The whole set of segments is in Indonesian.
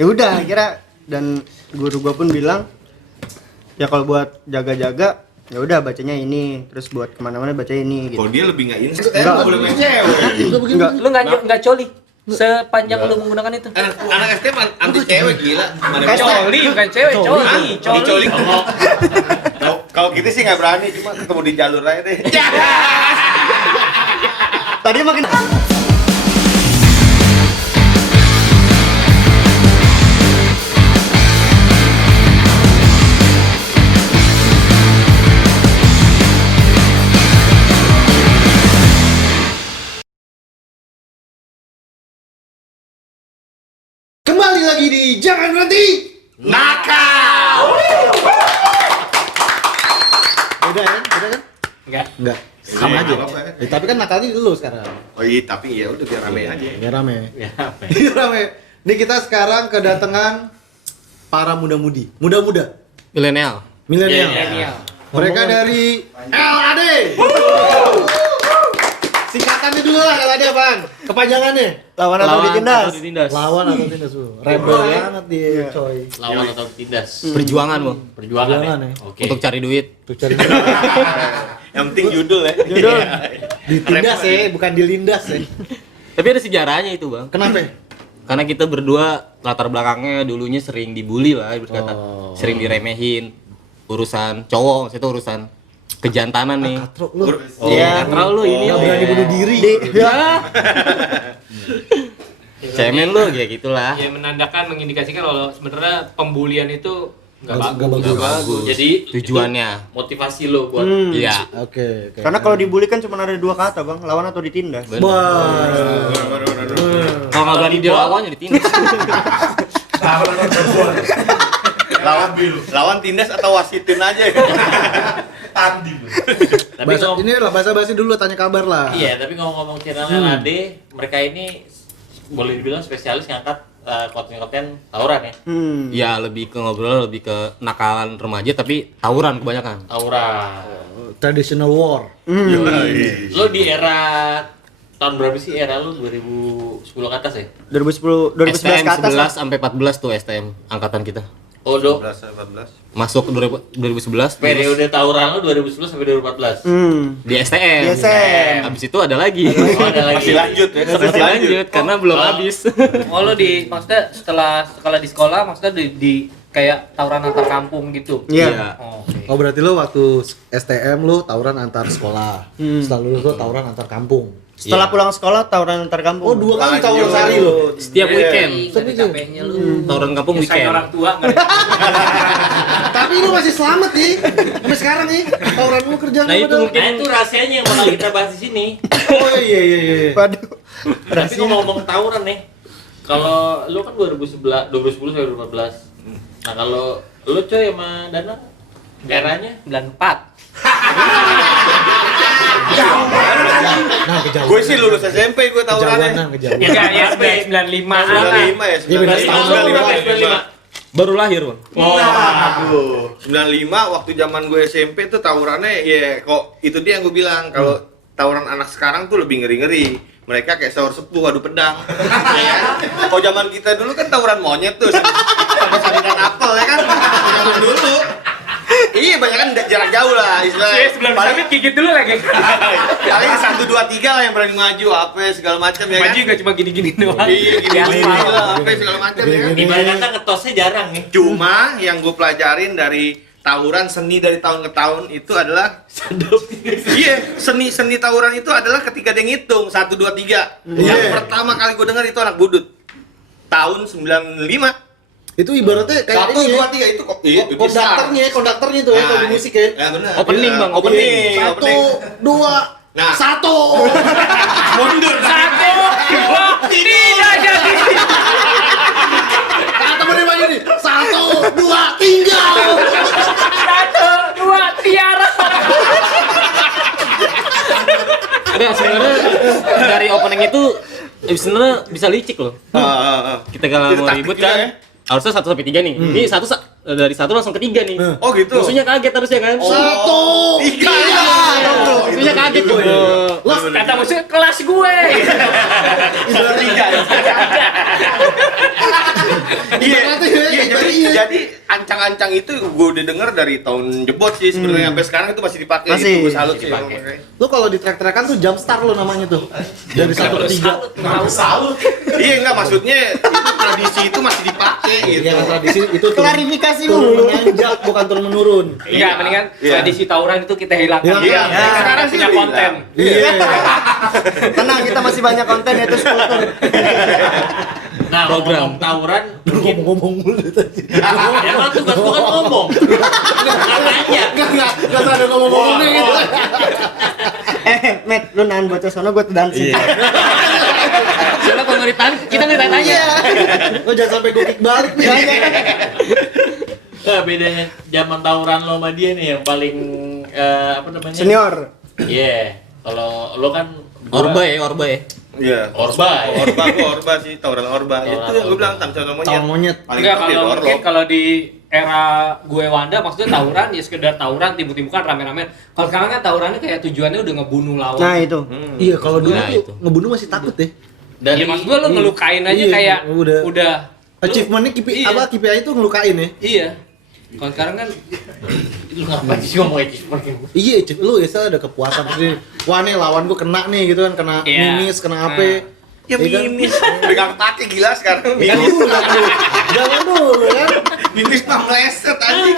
Ya udah akhirnya, dan guru gua pun bilang ya kalau buat jaga-jaga ya udah bacanya ini, terus buat kemana-mana baca ini gitu. Kalau dia lebih nggak instan, Enggak. boleh main cewek. Enggak. Lu nggak coli sepanjang lu menggunakan itu. Anak SD anti cewek gila. Mana Coli bukan cewek, coli. Coli. Kalau gitu sih nggak berani, cuma ketemu di jalur aja deh. Tadi makin Kembali lagi di Jangan Berhenti Nakal. Udah kan? Enggak. Sama aja. apa-apa ya. Tapi kan nakalnya dulu sekarang. Oh iya, tapi ya udah biar rame aja. Biar rame. Biar rame. Nih kita sekarang kedatangan para muda-mudi. Muda-muda. Milenial. Milenial. Mereka dari LAD. Singkatannya dulu lah, LAD apaan? Kepanjangannya? lawan atau ditindas. Lawan atau tindas dulu. Rebel banget dia, coy. Lawan atau tindas. Perjuangan, Bang. Perjuangan ya. Oke. Untuk cari duit. Untuk cari Yang penting judul ya. judul. Ditindas ya, bukan dilindas ya. Tapi ada sejarahnya itu, Bang. Kenapa? Karena kita berdua latar belakangnya dulunya sering dibully lah, berkata. Oh. Sering diremehin. Urusan cowok, maksudnya urusan kejantanan nih. Katro lu. Iya, katro lu ini. Nggak berani bunuh diri. Cemen lu, kayak gitulah. Ya menandakan, mengindikasikan kalau sebenarnya pembulian itu nggak Nggak bagus. bagus. Jadi Tujuannya. itu motivasi lo buat Iya. Oke. Karena kalau dibully kan cuma ada dua kata, Bang, lawan atau ditindas. Wah. Kalau nggak berani dia lawan, jadi tindas. Lawan tindas atau wasitin aja ya. Tanding. tapi Bahasa ini lah bahasa basi dulu, tanya kabar lah. Iya, tapi ngomong-ngomong channel LAD, mereka ini boleh dibilang spesialis ngangkat konten-konten tawuran ya. Ya, lebih ke ngobrol, lebih ke nakalan remaja, tapi tawuran kebanyakan. Tawuran. Traditional war. Lo di era tahun berapa sih era lo? 2010 ke atas ya? 2010 2011 STM ke atas lah. 11 sampai 14 tuh STM angkatan kita. Oh, 14. Masuk 2011 periode tawuran lo 2010 sampai 2014. di STM. Di STM. Habis itu ada lagi. Oh, ada lagi. Masih lanjut ya. Masih lanjut karena belum habis. Oh lo maksudnya setelah di sekolah maksudnya di kayak tawuran antar kampung gitu. Iya. Oh, oke. Oh berarti lu waktu STM lu tawuran antar sekolah. Setelah lulus lu tawuran antar kampung. Setelah Iya. pulang sekolah tawuran antar kampung. Oh, 2 kali tawuran sehari lu. Setiap weekend. Nggak ada capeknya lu. Tawuran kampung Nyusahin weekend. orang tua nggak ada. Tapi lu masih selamat nih. Sampai sekarang nih. Tawuran lu kerjaan Nah, lu itu padahal. mungkin- Nah, itu rahasianya yang bakal kita bahas di sini. Oh iya. Waduh. Tapi ngomong tawuran nih. Kalau lu kan 2010 sampai 2014. Nah, kalau lu coy sama Dana eranya 94. Nah, kejauhan. Gue sih lulus SMP gue Kejauhan, tawurannya. kejauhan. Ya ya 95 95 ya. Iya, benar. 95. Baru lahir, Bang. Aduh. 95 waktu zaman gue SMP tuh tawurannya ya kok itu dia yang gue bilang kalau tawuran anak sekarang tuh lebih ngeri-ngeri. Mereka kayak sahur sepuh adu pedang. Ya. Kalau zaman kita dulu kan tawuran monyet tuh sampai saringan apel ya kan. Zaman dulu. Iya, banyak kan jarak jauh lah istilahnya. Sebelum sampai gigit dulu lagi. Paling 1 2 3 lah yang berani maju apa segala macam ya kan. Maju nggak cuma gini-gini doang. Iya, gini-gini lah apa segala macam ya kan. ibaratnya kata ngetosnya jarang nih. Cuma yang gue pelajarin dari tawuran seni dari tahun ke tahun itu adalah iya, seni tawuran itu adalah ketika dia ngitung 1 2 3. Yang pertama kali gue dengar itu anak budut. Tahun 95. Itu ibaratnya kayak 1 ini. 2 3 itu kok. Iya, itu Konduktornya tuh ya, kalau di musik ya. Ya benar. Opening, Bang, Opening. 1 2 Nah. 1. Mundur. 1 2 tidak jadi. Kata bener maju nih. 1 2 tinggal. 1 2 tiara. Ada sebenarnya dari opening itu sebenarnya bisa licik loh. Kita kalau mau ribut kan, harusnya 1 sampai 3 nih. Ini dari 1 langsung ke 3 nih. Oh gitu. Musuhnya kaget harusnya kan? Satu. Tiga. Musuhnya kaget tuh. Kata musuhnya kelas gue. Tiga. Iya. Jadi ancang-ancang itu gue udah denger dari tahun jebot sih sebenarnya sampai sekarang itu masih dipakai. Masih. Itu gue salut sih. Lu kalau di track-trackan tuh jump start lu namanya tuh. Dari 1 ke 3. Salut. Iya enggak maksudnya itu tradisi itu masih dipakai gitu. Iya kan tradisi itu Klarifikasi turun dulu. menanjak bukan turun menurun. Enggak, mendingan Iya. tradisi tawuran itu kita hilangkan. Iya. Kita sekarang punya Iya. konten. Iya. Tenang, kita masih banyak konten yaitu kultur. Nah, Program. ngomong tawuran mungkin Ngomong mulu tadi. ya kan tugas gua kan ngomong. Nanya. Enggak ada ngomong-ngomongnya gitu. Matt, lu nahan bocah sono, gue tuh dancing. Soalnya pemerintahan kita minta tanya. Lu jangan sampai gue kick balik nih. Nah, bedanya zaman tawuran lo sama dia nih yang paling apa namanya? Senior. Iya. Kalau lo kan Orba ya. Iya. Orba. Orba sih, tawuran Orba. Itu yang gue bilang tampilan monyet. Tahun monyet. Paling Enggak, top ya kalau Orlo. mungkin kalau di era gue Wanda maksudnya tawuran ya sekedar tawuran timbuk-timbukan rame-rame. Kalau sekarang kan tawurannya kayak tujuannya udah ngebunuh lawan. Nah itu. Iya, kalau dulu Nah, tuh itu. ngebunuh masih takut ya. Ya maksud gue lu ngelukain aja Iya, kayak udah. lu- Achievementnya Iya. KPI itu ngelukain ya. Iya. Kalau sekarang kan Lu ngapain sih ngomong achievement? Iya, lu ya ada kepuasan pasti. Wah nih lawan gua kena nih gitu kan, kena Iya. mimis, kena apa. Ya Iya kan? mimis. Pegang kaki gila sekarang. Kan Mimis. dulu jangan dulu kan. Mimis mah meleset anjing.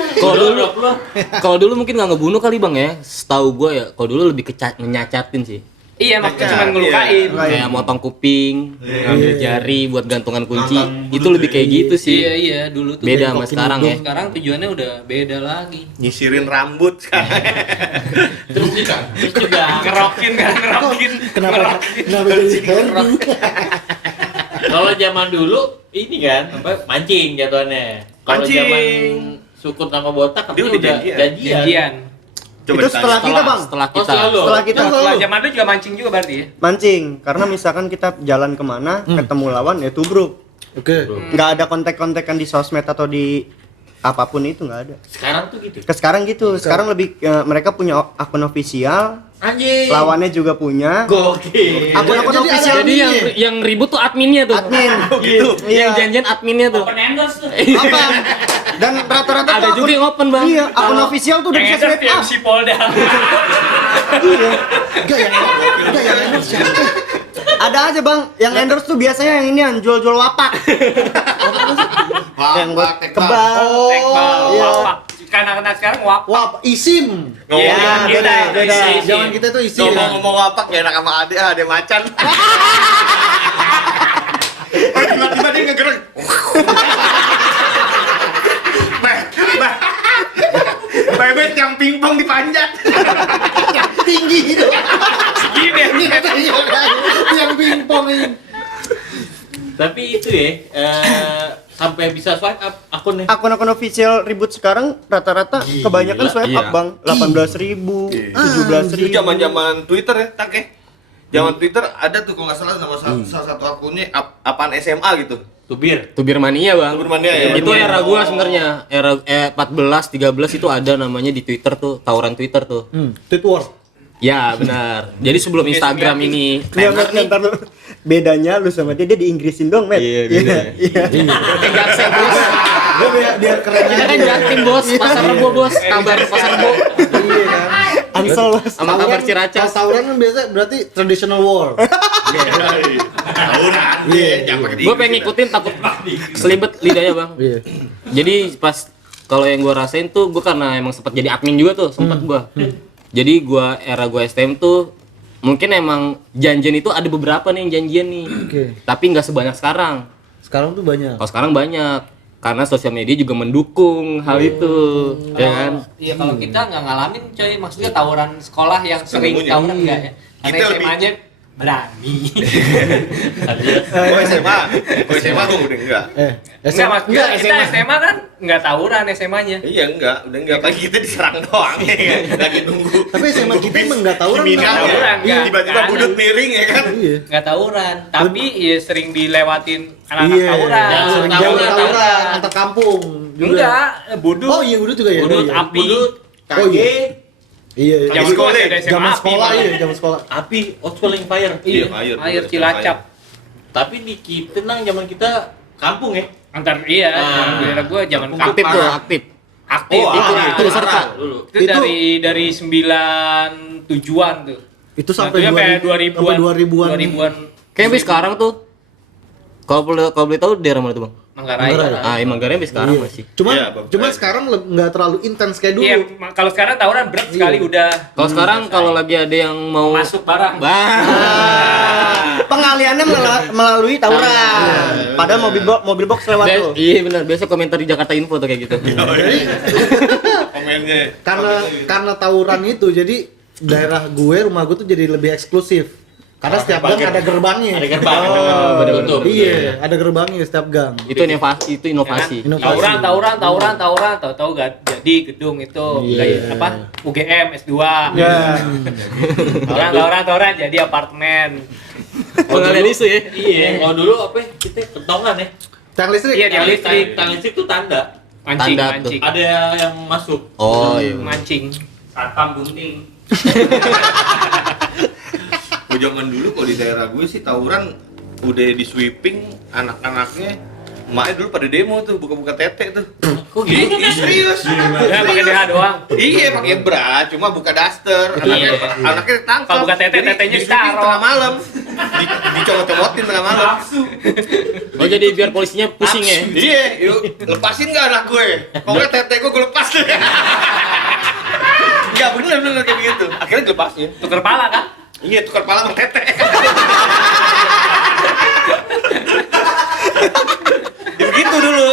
Kalau dulu mungkin nggak ngebunuh kali bang ya. Setahu gue ya, kalau dulu lebih ngenyacatin sih. iya maksudnya Iya, cuma ngelukain. Kayak motong kuping, ngambil jari buat gantungan kunci. Itu lebih kayak gitu sih. Iya dulu tuh Beda sama bengkokin sekarang hidung. ya. Sekarang tujuannya udah beda lagi. Nyisirin rambut sekarang. Terus juga Ngerokin kan ngerokin. Kenapa jadi hairdo? kalau zaman dulu ini kan apa mancing jatuhannya. Kalau Mancing. zaman Sukun sama Botak Dia katanya udah udah janjian. janjian. Janjian. Coba Itu ditanya. setelah kita bang. Setelah Oh, kita. selalu. Setelah kita Setelah zaman itu juga mancing juga berarti ya? mancing, karena misalkan kita jalan kemana, ketemu lawan ya tubruk. Oke. Nggak ada kontak-kontakan di sosmed atau di apapun itu nggak ada. Sekarang tuh gitu. Sekarang gitu, sekarang lebih mereka punya akun official, Anjing. lawannya juga punya. Gokil. Akun-akun Jadi official Jadi yang ribut tuh adminnya tuh. admin. gitu. Iya. Yang janjian adminnya tuh. Open endorse tuh. Apa? Dan rata-rata Ada tuh juga yang open bang. Iya, akun official tuh udah bisa Endorse swipe up. TMC Polda. Enggak yang endorse siapa? Ada aja bang, yang endorse tuh biasanya yang ini yang jual-jual wapak. Yang buat kebal. Tekbal, iya. wapak. Anak-anak sekarang wapak. Wah, isim. Iya, Ya, kita beda. isi. Zaman kita tuh isim. Ngomong-ngomong apa kayak enak sama ade macan. Tiba-tiba dia ngegerek. Bebek yang pingpong dipanjat. Tinggi gitu. Segini ya. Yang pingpong ini. Tapi itu ya sampai bisa swipe up akunnya. Akun-akun official ribut sekarang rata-rata kebanyakan swipe up Iya. bang, 18.000, 17.000. Itu zaman-zaman Twitter ya, tak ya? Zaman Twitter ada tuh kalau nggak salah sama salah satu akunnya apaan SMA gitu. Tubir. Tubir mania bang. Tubir mania ya. Itu era gua sebenarnya. Era 14, 13 itu ada namanya di Twitter tuh, tawuran Twitter tuh. Tweet war. Ya benar. Jadi sebelum Instagram ini Nggak, Matt, ntar lu. Bedanya lu sama dia di Inggrisin dong, Matt. Iya, beda. Iya. kayak Jaksel bos. Gue biar keren Kita kan aja. Jatim bos, Pasar Rebo bos, kabar Pasar Rebo. Iya kan. Ansel. Sama kabar Ciracas. Kalau tawuran kan biasa berarti traditional war. Tawuran deh, jangan pakai Gue pengen ngikutin takut selibet lidahnya bang. Iya. Jadi pas kalau yang gue rasain tuh gue karena emang sempat jadi admin juga tuh sempat gue. Jadi era gue STM tuh mungkin emang janjian itu ada beberapa nih yang janjian nih. Oke. Tapi nggak sebanyak sekarang. Sekarang tuh banyak. Kalau sekarang banyak karena sosial media juga mendukung hal itu, ya kan? Iya kalau kita nggak ngalamin coy, maksudnya tawuran sekolah yang sering Semuanya. tawuran enggak ya? Karena Kita lebih- SMA-nya berani. Gue SMA gue udah enggak. Enggak mas, kita SMA kan nggak tawuran SMA-nya. Iya enggak, udah enggak. Pagi kita diserang doang ya kan. Lagi nunggu. Tapi SMA kita emang nggak tawuran. Kriminal nggak? ya. Tawuran, enggak. Tiba-tiba Enggak. budut miring ya kan. Iya. Nggak tawuran, tapi ya sering dilewatin anak-anak Iya. tawuran. Jalur Jalur tawuran. tawuran. kampung juga. Enggak, budut. Oh iya, udut juga ya. Budut, Oh, iya. api. Budut, Oh, KG, Iya, iya. Zaman gua masih ada SMA Zaman api, sekolah Bang. iya, zaman sekolah. api, old school yang fire. Iya, Air Cilacap. Tapi di kita zaman kita kampung ya. Antar iya, Ah. daerah gua zaman Kampung kampung. Aktif tuh, aktif. Aktif Oh, itu. ah, itu serta. dulu. Itu Itu- dari 97-an tuh. Itu sampai Nah, itu sampai 2000-an. 2000-an. 2000-an Kayak sampai sekarang tuh. Kalau boleh tahu daerah mana tuh, Bang? Manggarai. Manggarai. Ah, Manggarai sampai sekarang masih. Cuman Iya, Bang. cuman sekarang nggak terlalu intens kayak dulu. Iya, kalau sekarang tawuran berat sekali udah Kalau sekarang kalau lagi ada yang mau masuk barang. Pengaliannya melalui tawuran. Padahal mobil box lewat tuh. Iya benar, biasa komentar di Jakarta Info tuh kayak gitu. Komennya. Karena tawuran itu jadi daerah rumah gue tuh jadi lebih eksklusif. Karena setiap gang ada gerbangnya. Ada gerbang. Oh, Betul. Iya, ada gerbangnya setiap gang. Itu inovasi. Inovasi. Tawuran, tahu-tahu gak jadi gedung itu Iya. kayak apa? UGM S2. Ya. Tawuran jadi apartemen. Pengalian isu ya. Iya, kalau dulu apa ya? Kita kentongan ya. Tiang listrik. Iya, tiang listrik. Tiang listrik tuh tanda. Mancing, Tanda tuh. mancing. Ada yang masuk. Oh iya. Mancing. Satpam gunting. Gua zaman dulu kalau di daerah gue sih tawuran udah di sweeping anak-anaknya. Emaknya dulu pada demo tuh, buka-buka tete tuh. Kok gitu? Iya, serius. Ya pakai DH doang. Iya, pakai bra, cuma buka daster. Anaknya ditangkap. Kalau buka tete, Jadi, tetenya di sweeping ditaruh. tengah malam. Dicomot-comotin tengah malam. Oh jadi biar polisinya pusing ya. Iya, yuk lepasin nggak anak gue? Pokoknya tete gue lepas deh. Enggak bener kayak gitu. Akhirnya dilepasin. Tuker pala kan? Iya, tukar pala sama tete. Ya, begitu dulu.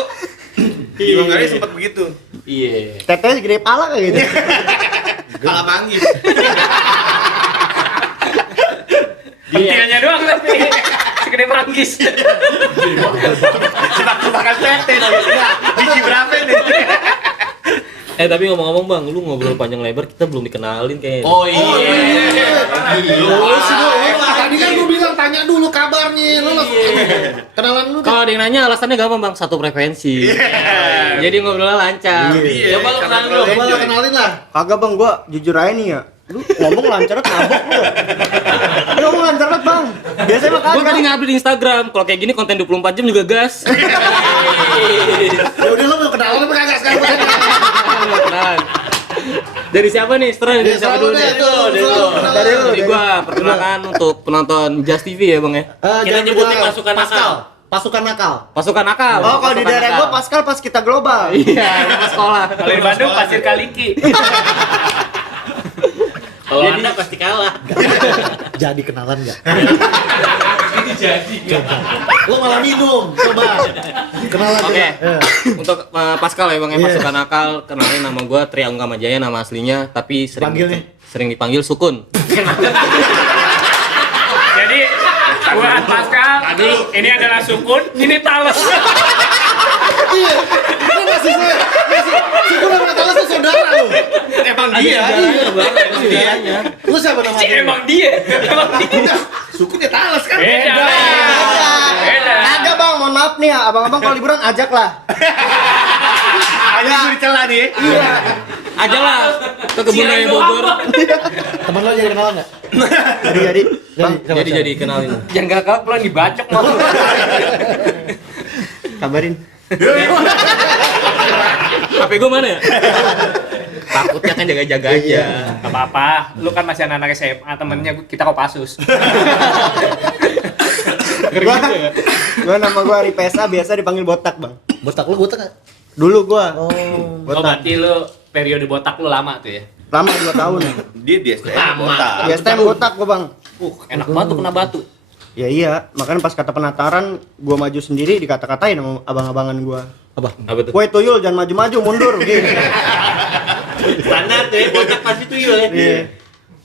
Di Manggarai sempat begitu. Iya. Tetenya segede pala kayak gitu. Pala manggis. Pentingannya doang tapi segede manggis. Tebak-tebakan tete. Biji berapa nih? Tapi ngomong-ngomong Bang, lu ngobrol panjang lebar kita belum dikenalin kayaknya. Oh iya. Tadi kan gue bilang tanya dulu kabarnya, lu langsung kenalan dulu. Kalau ada yang nanya alasannya gampang Bang, satu frekuensi. Jadi ngobrolnya lancar. Iya, Coba lu karena kenalin terlalu lu. Coba enjoy. lo kenalin lah. Kagak bang, gua jujur aja nih ya. Lu ngomong lancarnya tabok lu. Lu ngomong lancar banget bang. Biasanya mah Gue tadi kagak. ngupdate di Instagram, kalau kayak gini konten 24 jam juga gas. Ya udah lo mau kenalan apa kagak sekarang? Kenalan. Dari siapa nih? Setelah dari siapa dulu nih? Dari lu. Dari gua, perkenalkan untuk penonton Just TV ya Bang ya. Kita nyebutin pasukan nakal. Pasukan nakal. Pasukan nakal. Oh kalau di Pasukan daerah nakal. gua Pascal pas kita global. Iya, pas sekolah. Kalau di Bandung Pasir Kaliki. Kalau Anda pasti kalah. Jadi kenalan nggak? Jadi. Lo malah minum, coba. Kenalan. Oke. Ya. Untuk Pascal ya Bang ya, Iya. pasukan nakal. Kenalin nama gua Tri Angga Majaya, nama aslinya, tapi Panggilnya? sering dipanggil Sukun. Jadi buat Pascal, ini adalah Sukun, ini Tales. Iya. Lo masih syukur sama Talas tuh saudara lo. Emang dia. Saudaranya. Lu siapa nama Si emang dia. Sukunya talas kan? Beda. Beda. Kagak bang, mohon maaf nih ya. Abang-abang kalau liburan ajak lah. Hanya gue dicela nih. Iya. Aja lah ke kebun raya Bogor. Temen lo jadi kenalan nggak? Jadi. Bang, Jadi kenalin. Jangan galak pulang dibacok mau. kabarin. HP gua mana ya? Takutnya kan jaga-jaga aja. Gak apa-apa, lu kan masih anak-anak SMA, temennya kita Kopassus. Gua nama gua Ari PSA biasa dipanggil botak bang. Botak lu botak nggak? Dulu gua Oh. Oh botak. berarti lu periode botak lu lama tuh ya? Lama 2 tahun. Dia di STM botak. Di STM botak gua bang. Enak banget tuh kena batu. Ya iya, makanya pas kata penataran gua maju sendiri dikata-katain sama abang-abangan gua. Apa? Apa tuh? Woi tuyul jangan maju-maju mundur gitu. Standar tuh ya, botak pasti tuyul ya. Iya.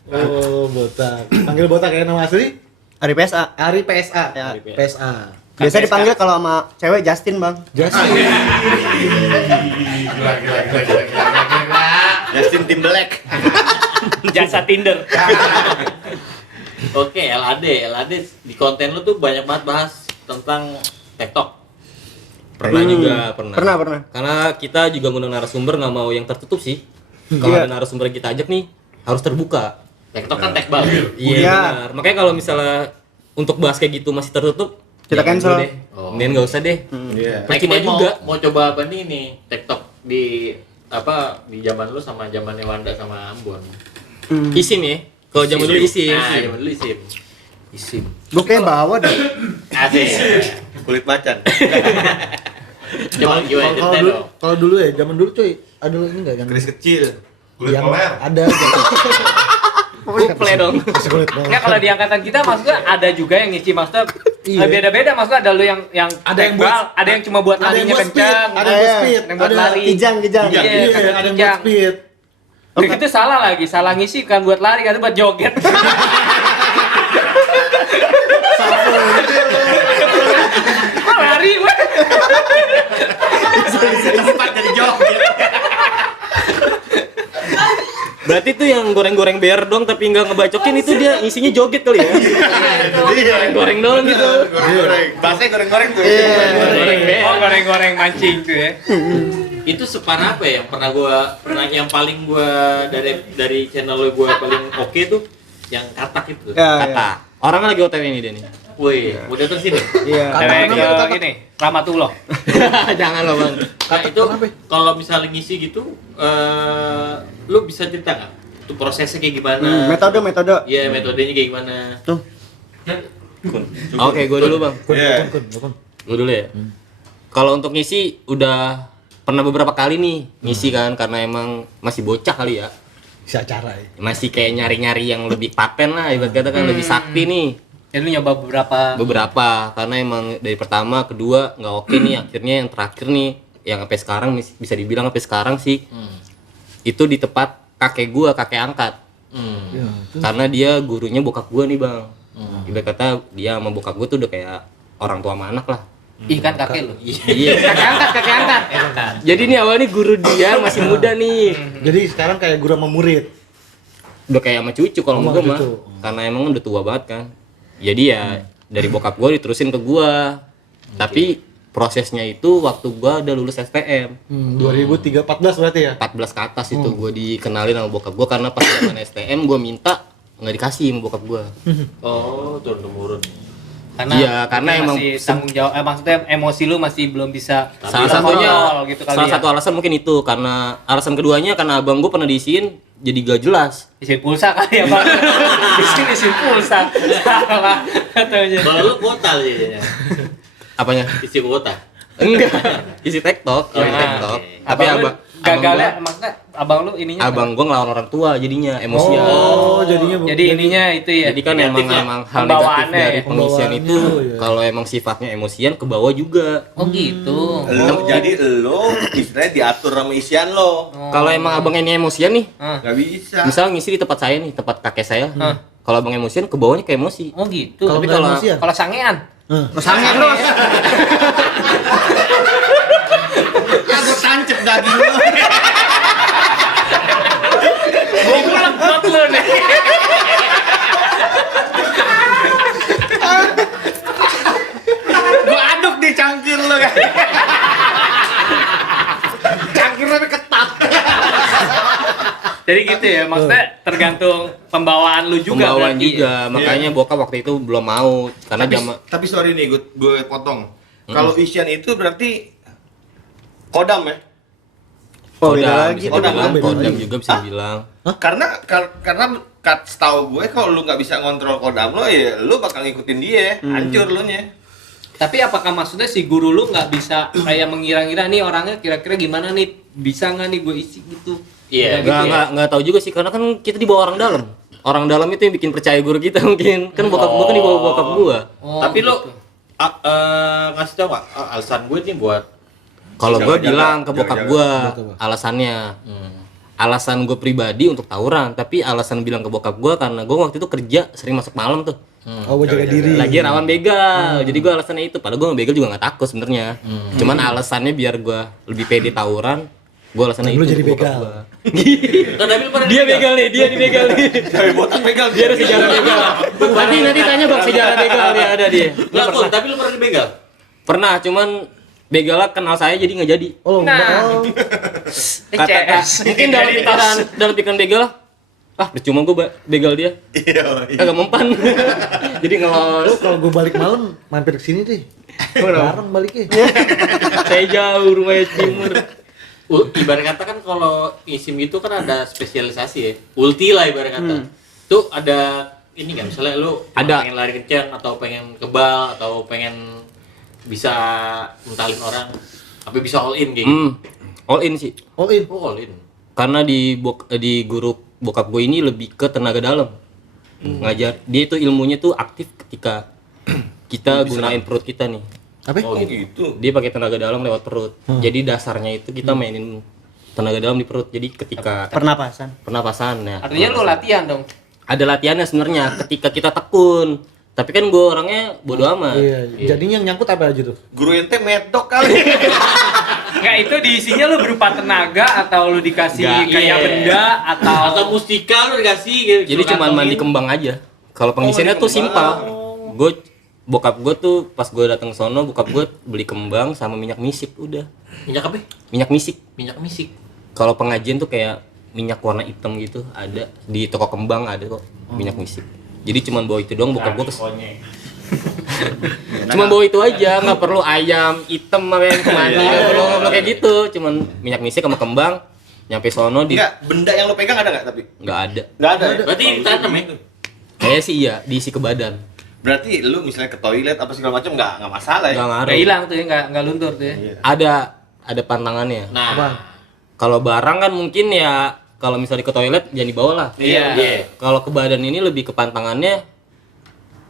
Oh, botak. Panggil botak ya nama asli? Ari PSA. Ari PSA. Ya. PSA. Biasa dipanggil kalau sama cewek Justin bang. Justin. Justin Timberlake. Jasa Tinder. Oke, LAD di konten lu tuh banyak banget bahas tentang TikTok. Pernah juga, pernah. Pernah. Karena kita juga ngundang narasumber nggak mau yang tertutup sih. Kalau Iya. ada narasumber yang kita ajak nih harus terbuka. TikTok kan tag banget. Iya. Iya. Benar. Makanya kalau misalnya untuk bahas kayak gitu masih tertutup, Kita jangan cancel. dulu deh. Oh. Mending nggak usah deh. Iya. Percuma Mau juga. mau coba apa nih TikTok di apa di zaman lu sama zamannya Wanda sama Ambon. Isim ya. Kalau zaman dulu isim. Nah, zaman dulu isim. Isim. Gue kayak bawa deh. Asik. Kulit macan. Coba gimana Kalau ceritain dulu, dong. kalau dulu ya, zaman dulu cuy, ada ini enggak yang Keris kecil. Kulit yang koler. ada gitu. Kuple dong. Masih kulit koler. Enggak, kalau di angkatan kita maksudnya ada juga yang ngisi, maksudnya Iya. beda-beda, maksudnya ada lu yang Ada yang buat- tekbal, ada yang cuma buat Ada yang larinya buat speed, kencang, ada yang buat Iya. speed, ada yang buat ada lari. Kijang. Iya, Iya, ada ada yang buat kijang. speed. Udah gitu salah lagi, salah ngisi kan buat lari kan buat joget. Kok lari gue? Tempat jadi joget. Berarti tuh yang goreng-goreng bear dong tapi nggak ngebacokin itu dia isinya joget kali ya. Goreng-goreng doang gitu. Goreng-goreng. Bahasanya goreng-goreng tuh. Goreng bear. Oh, goreng-goreng mancing tuh ya. Itu separah apa ya yang pernah yang paling gua dari channel lo gua paling oke tuh yang katak itu. Ya, Kata. Orang lagi OTW ini dia nih. Woi, mau datang sini. Iya. Cewek kenapa ke ini, Ramatullah. Jangan loh bang. Nah, itu kalau misalnya ngisi gitu lu bisa cerita nggak? Itu prosesnya kayak gimana? Metode. Iya, metodenya kayak gimana? Tuh. Oke, gue dulu bang. Iya. Gue dulu ya. Kalau untuk ngisi udah pernah beberapa kali nih ngisi kan karena emang masih bocah kali ya. Bisa acara ya. Masih kayak nyari-nyari yang lebih paten lah, ibarat kata kan lebih sakti nih. Ya lu nyoba Beberapa karena emang dari pertama, kedua nggak oke nih, akhirnya yang terakhir nih yang sampai sekarang bisa dibilang sampai sekarang sih itu di tempat kakek angkat. Iya. Karena dia gurunya bokap gua nih bang. Ibarat kata dia sama bokap gua tuh udah kayak orang tua sama anak lah. Ih kan kakek lu. Iya. Kakek angkat. Jadi nih awalnya guru dia masih muda nih. Jadi sekarang kayak guru sama murid. Udah kayak sama cucu kalau Sama sama gua mah. cucu. Karena emang udah tua banget kan. Jadi ya dari bokap gua diterusin ke gua. Tapi prosesnya itu waktu gua udah lulus STM. 2014 berarti ya? 14 ke atas itu gua dikenalin sama bokap gua karena pas zaman STM gua minta nggak dikasih sama bokap gua. Oh, turun temurun. Iya, karena emang masih tanggung jawab, maksudnya emosi lu masih belum bisa salah satunya terkontrol gitu kali salah ya. satu alasan mungkin itu karena alasan keduanya karena abang gua pernah diisiin jadi gak jelas. Isin pulsa kali ya bang. Isin pulsa. Salah katanya. Kalau lu kuota jadinya. Apanya? Isi kuota. Enggak, isi TikTok, Oh, TikTok. oke. Tapi Gagalnya maksudnya abang lu ininya. abang gua ngelawan orang tua jadinya emosian. Oh, jadinya Jadi ininya itu ya. Jadi kan negatif emang ya. emang hal negatif Pembawaannya dari ya. pengisian itu Pembawaannya, iya. kalau emang sifatnya emosian ke bawah juga. Oh gitu. Jadi lo istilahnya diatur sama isian lo. Kalau emang abang ini emosian nih, Nggak bisa. misal ngisi di tempat saya nih, tempat kakek saya. Kalau abang emosian ke bawahnya ke emosi. Oh gitu. Kalau Tapi nggak kalau- emosi ya? Kalau sangean. Sangen lu. Aku tancep daging lo. Gua pulang buat lu nih. Gua aduk di cangkir lo kan. Cangkir tapi ketat. Jadi gitu ya, maksudnya tergantung pembawaan lu juga. Pembawaan berarti juga, makanya bokap waktu itu belum mau karena zaman Tapi sorry nih, gue potong. Kalau isian itu berarti kodam ya? Oh, beda kodam, lagi. bisa Kodam, dibilang, beda kodam lagi. juga bisa dibilang. Karena setahu gue kalau lu nggak bisa ngontrol kodam lo ya lu bakal ngikutin dia, hancur lu nya. Tapi apakah maksudnya si guru lu nggak bisa kayak mengira-ngira nih orangnya kira-kira gimana nih, bisa nggak nih gue isi gitu? Iya, Nggak gitu ya? Nggak tahu juga sih karena kan kita di bawah orang dalam. Orang dalam itu yang bikin percaya guru kita mungkin. Kan bokap gua kan di bawah bokap gua. Oh, Tapi gitu. lu ngasih tau nggak alasan gue nih buat Kalau gua Jaga-jaga, bilang ke bokap jaga-jaga. gua Betul. alasannya. Alasan gue pribadi untuk tawuran, tapi alasan bilang ke bokap gua karena gua waktu itu kerja sering masuk malam tuh. Oh, buat jaga diri. Lagi rawan begal. Jadi gua alasannya itu. Padahal gua ngebegal juga nggak takut sebenarnya. Cuman alasannya biar gua lebih pede tawuran. Gua alasannya Lu itu. jadi ke bokap begal. gua. tapi lu pernah Dia begal nih, dia dibegal nih. Tapi botak begal Dia ada sejarah begal. Nanti tanya bang sejarah begal dia ada dia. Nggak, Kun, tapi lu pernah dibegal? Pernah, cuman Begalnya kenal saya jadi nggak jadi. Oh, Nah. Kata mungkin dalam pikiran begal, percuma gue begal dia. Iya. Agak mempan. Jadi lu ngelos. kalau gue balik malam mampir ke sini deh. Bareng baliknya. Saya jauh rumahnya timur. Ibarat kata kan kalau isim itu kan ada spesialisasi ya. Ulti lah ibarat kata. Tuh ada ini nggak, misalnya lu cuma Ada. pengen lari kencang atau pengen kebal atau pengen bisa mentalin orang, tapi bisa all in kayak gitu. All in sih. All in. Oh, all in. Karena di grup bokap gue ini lebih ke tenaga dalam. Ngajar. Dia itu ilmunya tuh aktif ketika kita gunain perut kita nih. Apa? Oh, gitu. Dia pakai tenaga dalam lewat perut. Jadi dasarnya itu kita mainin tenaga dalam di perut. Jadi ketika Pernapasan. pernapasan ya. Artinya lu latihan dong. Ada latihannya sebenarnya ketika kita tekun. Tapi kan gue orangnya bodo amat. Iya. Jadinya yang nyangkut apa aja tuh? Guru ente medok kali. Enggak, itu diisinya lu berupa tenaga atau lu dikasih Nggak, kayak iya. benda Atau atau mustika lu dikasih gitu. Jadi suruh cuma mandi kantongin. kembang aja. Kalau pengisiannya tuh simpel. Bokap gue tuh pas gue datang sono, bokap gue beli kembang sama minyak misik udah. Minyak apa? Minyak misik. Minyak misik. Kalau pengajian tuh kayak minyak warna hitam gitu ada di toko kembang ada kok minyak misik. Jadi cuman bawa itu doang bokap gue cuman bawa itu aja, nggak perlu ayam hitam sama yang mandi, nggak perlu kayak gitu. Cuman minyak misik sama kembang. Nyampe sono di Enggak, benda yang lo pegang ada nggak tapi? nggak ada. Nggak ada. Berarti ditanam ya? Kayak sih iya diisi ke badan. Berarti lu misalnya ke toilet apa segala macam nggak masalah ya? Nggak ngaruh. nggak hilang tuh ya, nggak luntur tuh ya. Iya. Ada pantangannya. Nah, Apa? Kalau barang kan mungkin ya kalau misalnya ke toilet jangan dibawa lah. Iya. Kalau ke badan ini lebih ke pantangannya.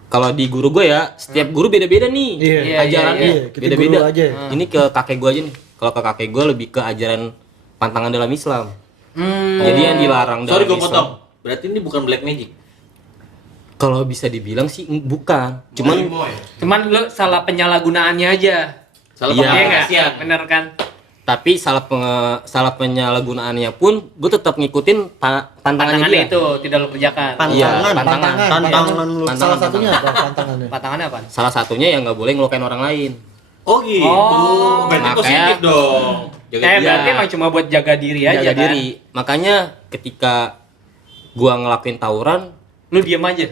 Kalau di guru gue ya, setiap guru beda-beda nih Iya. ajarannya. Iya, kita Beda-beda. guru aja. Ini ke kakek gue aja nih. Kalau ke kakek gue lebih ke ajaran pantangan dalam Islam. Jadi yang dilarang sorry dalam gue Islam. potong. Berarti ini bukan black magic. Kalau bisa dibilang sih bukan. Cuman lu salah penyalahgunaannya aja. Salah Iya. Iya nggak? pengaplikasian. Bener kan? Tapi salah penyalahgunaannya pun gue tetap ngikutin pantangannya Pantangannya dia. itu tidak lu kerjakan. Iya, Pantangan. pantangan. Tantangan lu. Salah satunya apa pantangannya? Pantangannya apa? Salah satunya yang nggak boleh ngelukain orang lain. Oh gitu. Oh. Berarti Makanya- positif dong. Berarti emang cuma buat jaga diri aja Jaga kan? diri. Makanya ketika gua ngelakuin tawuran, Lu diem aja.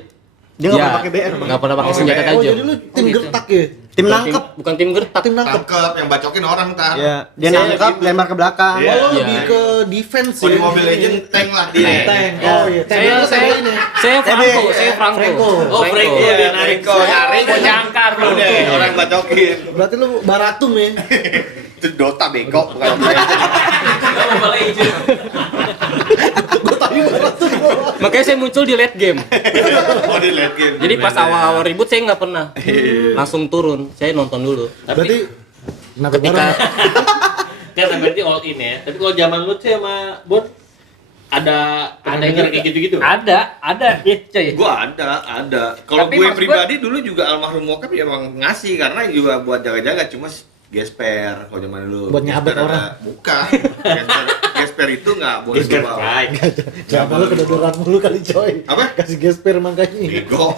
Dia nggak pernah pakai BR. Bang. nggak pernah pakai senjata Oh, tajam. jadi lu tim gitu. gertak ya? Tim Bukan nangkep. bukan tim gertak. Tim nangkep. Tangkep yang bacokin orang ntar. Ya, dia Saya nangkep, gitu. lempar ke belakang. Iya. Oh, lu Iya. lebih ke defense Kalau ya? di Mobile Legend tank lah dia. Tank. Oh iya. Tank Saya itu saya sama ini. saya Franco, Franco. saya Franco. Franco. Oh, Franco. Iya, Dia narik. Franco, narik. Mau jangkar lu. Udah, orang bacokin. Berarti lu baratum ya? Itu Dota beko bukan Mobile Legend. Kamu malah hijau. Gua tahu baratum. Makanya saya muncul di late game. Oh, di late game. Jadi pas awal-awal ribut saya nggak pernah. Langsung turun. Saya nonton dulu. Berarti kenapa Ketika bareng? Kan berarti all in ya. Tapi kalau zaman lu sih sama Bon ada denger kayak gitu-gitu. Ada ya, coy. Gua ada. Kalau Tapi gue maksud pribadi dulu juga almarhum bokap ya emang ngasih karena juga buat jaga-jaga cuma gesper kalau zaman dulu. Buat nyabet Gesper orang. ada- Bukan. Gesper itu nggak boleh Gesper dibawa. pride. Siapa lu kedodoran mulu kali coy? Apa? Kasih gesper makanya. Bego.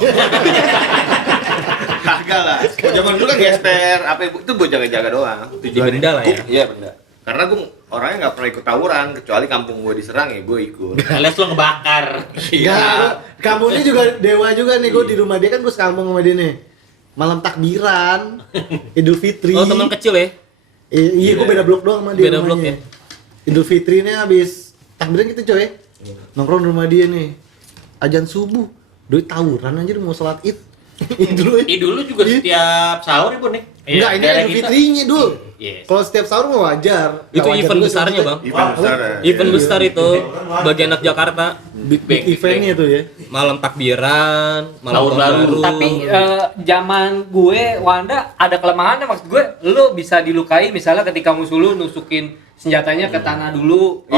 Kagak lah. Kalau zaman dulu kan gesper, apa itu buat jaga-jaga doang. Di benda lah ya. Iya benda. Karena gue orangnya nggak pernah ikut tawuran kecuali kampung gue diserang ya gue ikut. Alias lo ngebakar. Ya, kamu ini juga dewa juga nih, gue di rumah dia kan gue sekampung sama dia nih. Malam takbiran, Idul Fitri. Oh, teman kecil ya? Iya, gue beda blok doang sama dia. Beda blok rumahnya. Idul Fitri nih habis takbiran gitu coy. Nongkrong di rumah dia nih. Ajan subuh, doi tawuran anjir mau sholat Id. Idul. Dulu juga setiap sahur ya, Bon nih. Enggak, ini daerah Idul kita. Fitrinya dul. Yes. Kalau setiap sahur mah wajar. Itu Nggak wajar event juga besarnya, sih, Bang. Event besar ya. Event besar itu bagi anak Jakarta. Big eventnya tuh ya. Malam takbiran, malam Tahun tahun baru. baru. Tapi zaman gue Wanda ada kelemahannya, maksud gue lu bisa dilukai misalnya ketika musuh lu nusukin senjatanya ke tanah dulu. Oh,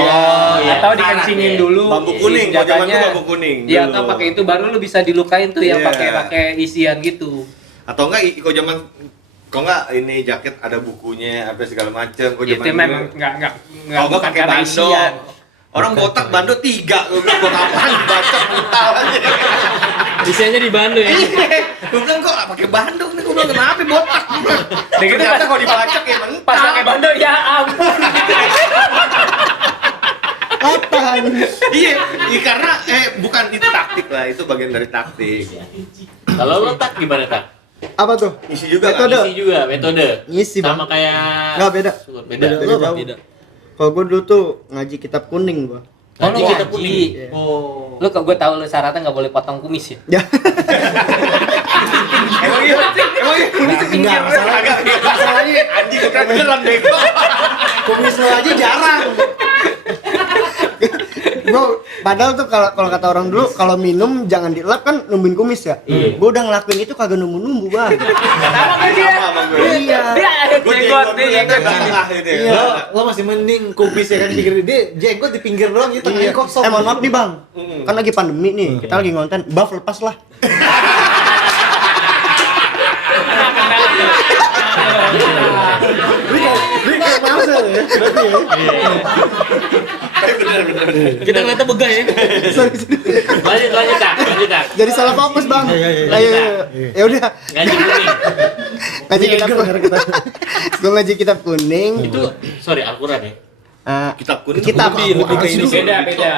iya. Atau Karat dikencingin ya. dulu. Bambu isi kuning, kalau zaman senjatanya. gua bambu kuning Iya, dulu. atau pakai itu baru lu bisa dilukain tuh yang Iya. pakai isian gitu. Atau enggak kalau zaman kok enggak ini jaket ada bukunya apa segala macam kok Itu zaman memang dulu. enggak Kalau enggak pakai karena bando. isian. Orang botak bando 3, gue bilang buat apaan baca mental aja. Isiannya di Bandung ya. Gue bilang kok nggak pakai bandung nih, gue bilang kenapa botak? Dan gitu Ternyata pas kalau dibacak ya mentah. pas pakai bando ya ampun. Apaan? Iya, karena bukan itu taktik lah, itu bagian dari taktik. Kalau lo tak gimana tak? Apa tuh? Isi juga kan? Metode. Isi juga metode. Ngisi, Bang. Sama kayak Nggak, beda. Beda. Beda jauh. Kalau gue dulu tuh ngaji kitab kuning gua. Oh, lu Ngaji kita ngaji. kuning. Iya. Oh. Lu gue tahu lu syaratnya nggak boleh potong kumis ya. Ya. Emang iya, kumis Enggak, masalahnya anjing gue beneran bego. Kumis lo aja jarang. Gua padahal tuh kalau kata orang dulu kalau minum jangan dilap kan numbuhin kumis ya. Gua udah ngelakuin itu kagak numbu-numbu, Bang. Sama kan dia. Sama gue. Iya. Dia ada Gue jenggot, dia jenggot. tengah gitu ya. Iya. Lo masih mending kupis ya kan di pinggir dia jenggot di pinggir doang gitu Iya. tengahnya kosong. Mohon maaf nih, Bang. Kan lagi pandemi nih, kita lagi ngonten. Buff lepas lah. Ini kayak masa ya. Berarti ya. Kita ngeliatnya begah ya. Sorry. Lanjut tak. Jadi salah fokus, Bang. Iya. Ayo. Ya udah. Ngaji kuning. Ngaji kitab kuning. Gua ngaji kitab kuning. Itu sorry Al-Qur'an ya. Kitab kuning. Kitab lebih ke ini sih.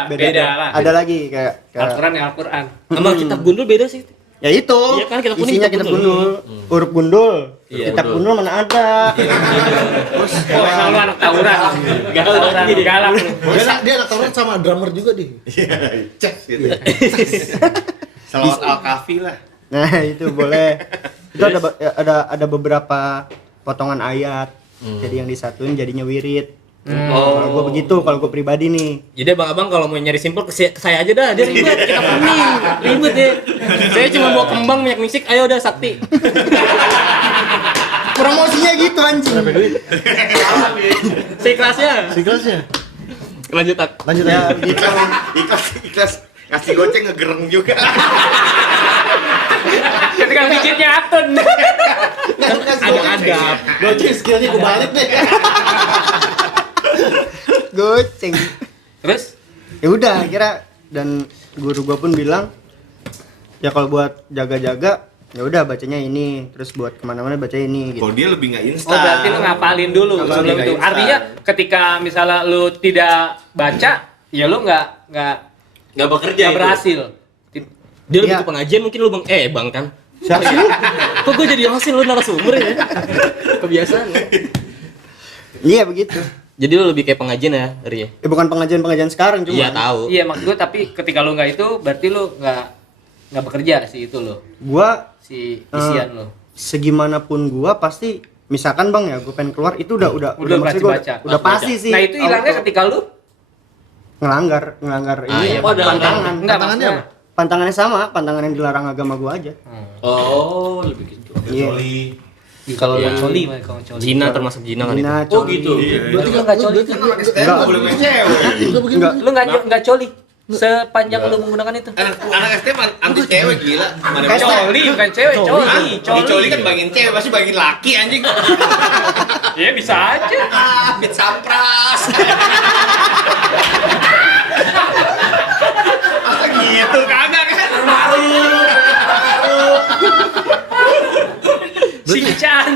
Beda lah. Ada lagi kayak Al-Quran ya Al-Quran. Sama kitab gundul beda sih. ya itu. Iya kan, kitab kuning, isinya kitab kitab gundul. Huruf gundul. Iya, Kitab gundul. gundul mana ada? Terus Oh, selalu anak tawuran. Tawuran galak lu. Dia anak tawuran sama drummer juga deh. Cek gitu. Salawat Al-Kafi lah. nah itu boleh. Itu ada beberapa potongan ayat. Jadi yang disatuin jadinya wirid. Kalau gue begitu, kalau gue pribadi nih. Jadi abang-abang kalau mau nyari simpel ke saya aja dah, dia ribet, kita kuning, ribet ya. Saya cuma mau kembang minyak misik, ayo udah sakti. Promosinya gitu anjing. Seikhlasnya. Siklasnya. Lanjut tak. Lanjut Ya aja. begitu. Ikhlas ngasih goceng ngegereng juga. Ketika pijitnya Atun. Adab-adab. Goceng skillnya gue balik deh. Goceng. Terus Ya udah akhirnya dan guru gua pun bilang ya kalau buat jaga-jaga ya udah bacanya ini, terus buat kemana-mana baca ini gitu. Kalau dia lebih nggak instan. oh berarti lu ngapalin dulu Ngapalin sebelum nggak itu. instan. Artinya ketika misalnya lu tidak baca, ya lu nggak Nggak bekerja itu. berhasil. Dia lebih Iya. ke pengajian mungkin lu bang. Bang kan. Siapa sih? Kok gue jadi hasil lu narasumber ya? Kebiasaan. Iya begitu. Jadi lu lebih kayak pengajian ya, Ri? Ya bukan pengajian sekarang cuma. Iya tahu. Iya maksud gue, tapi ketika lu nggak itu berarti lu nggak bekerja sih itu lo, Gua si isian lo. segimanapun gua pasti misalkan Bang ya gua pengen keluar itu udah Udah maksud berarti gua baca. udah pasti sih. Nah itu hilangnya Auto. ketika lu ngelanggar ini iya, oh, ada pantangan. enggak Tantangannya maksudnya. Pantangannya sama, pantangan yang dilarang agama gua aja. Oh, lebih gitu. Iya. Kalau Iya. coli, kalau coli. Zina termasuk zina kan itu. Nah, Oh coli. gitu. Berarti Lu kan nggak lu coli. berarti Anak STM nggak boleh main cewek. enggak begini. Enggak. Lu nggak coli sepanjang lu menggunakan itu. Anak STM anti cewek gila. Mana bisa? Coli bukan cewek, Hah? coli. Coli kan bagian cewek, pasti bagian laki anjing. Ya bisa aja. Bit sampras. Masa gitu kagak kan? Sinchan.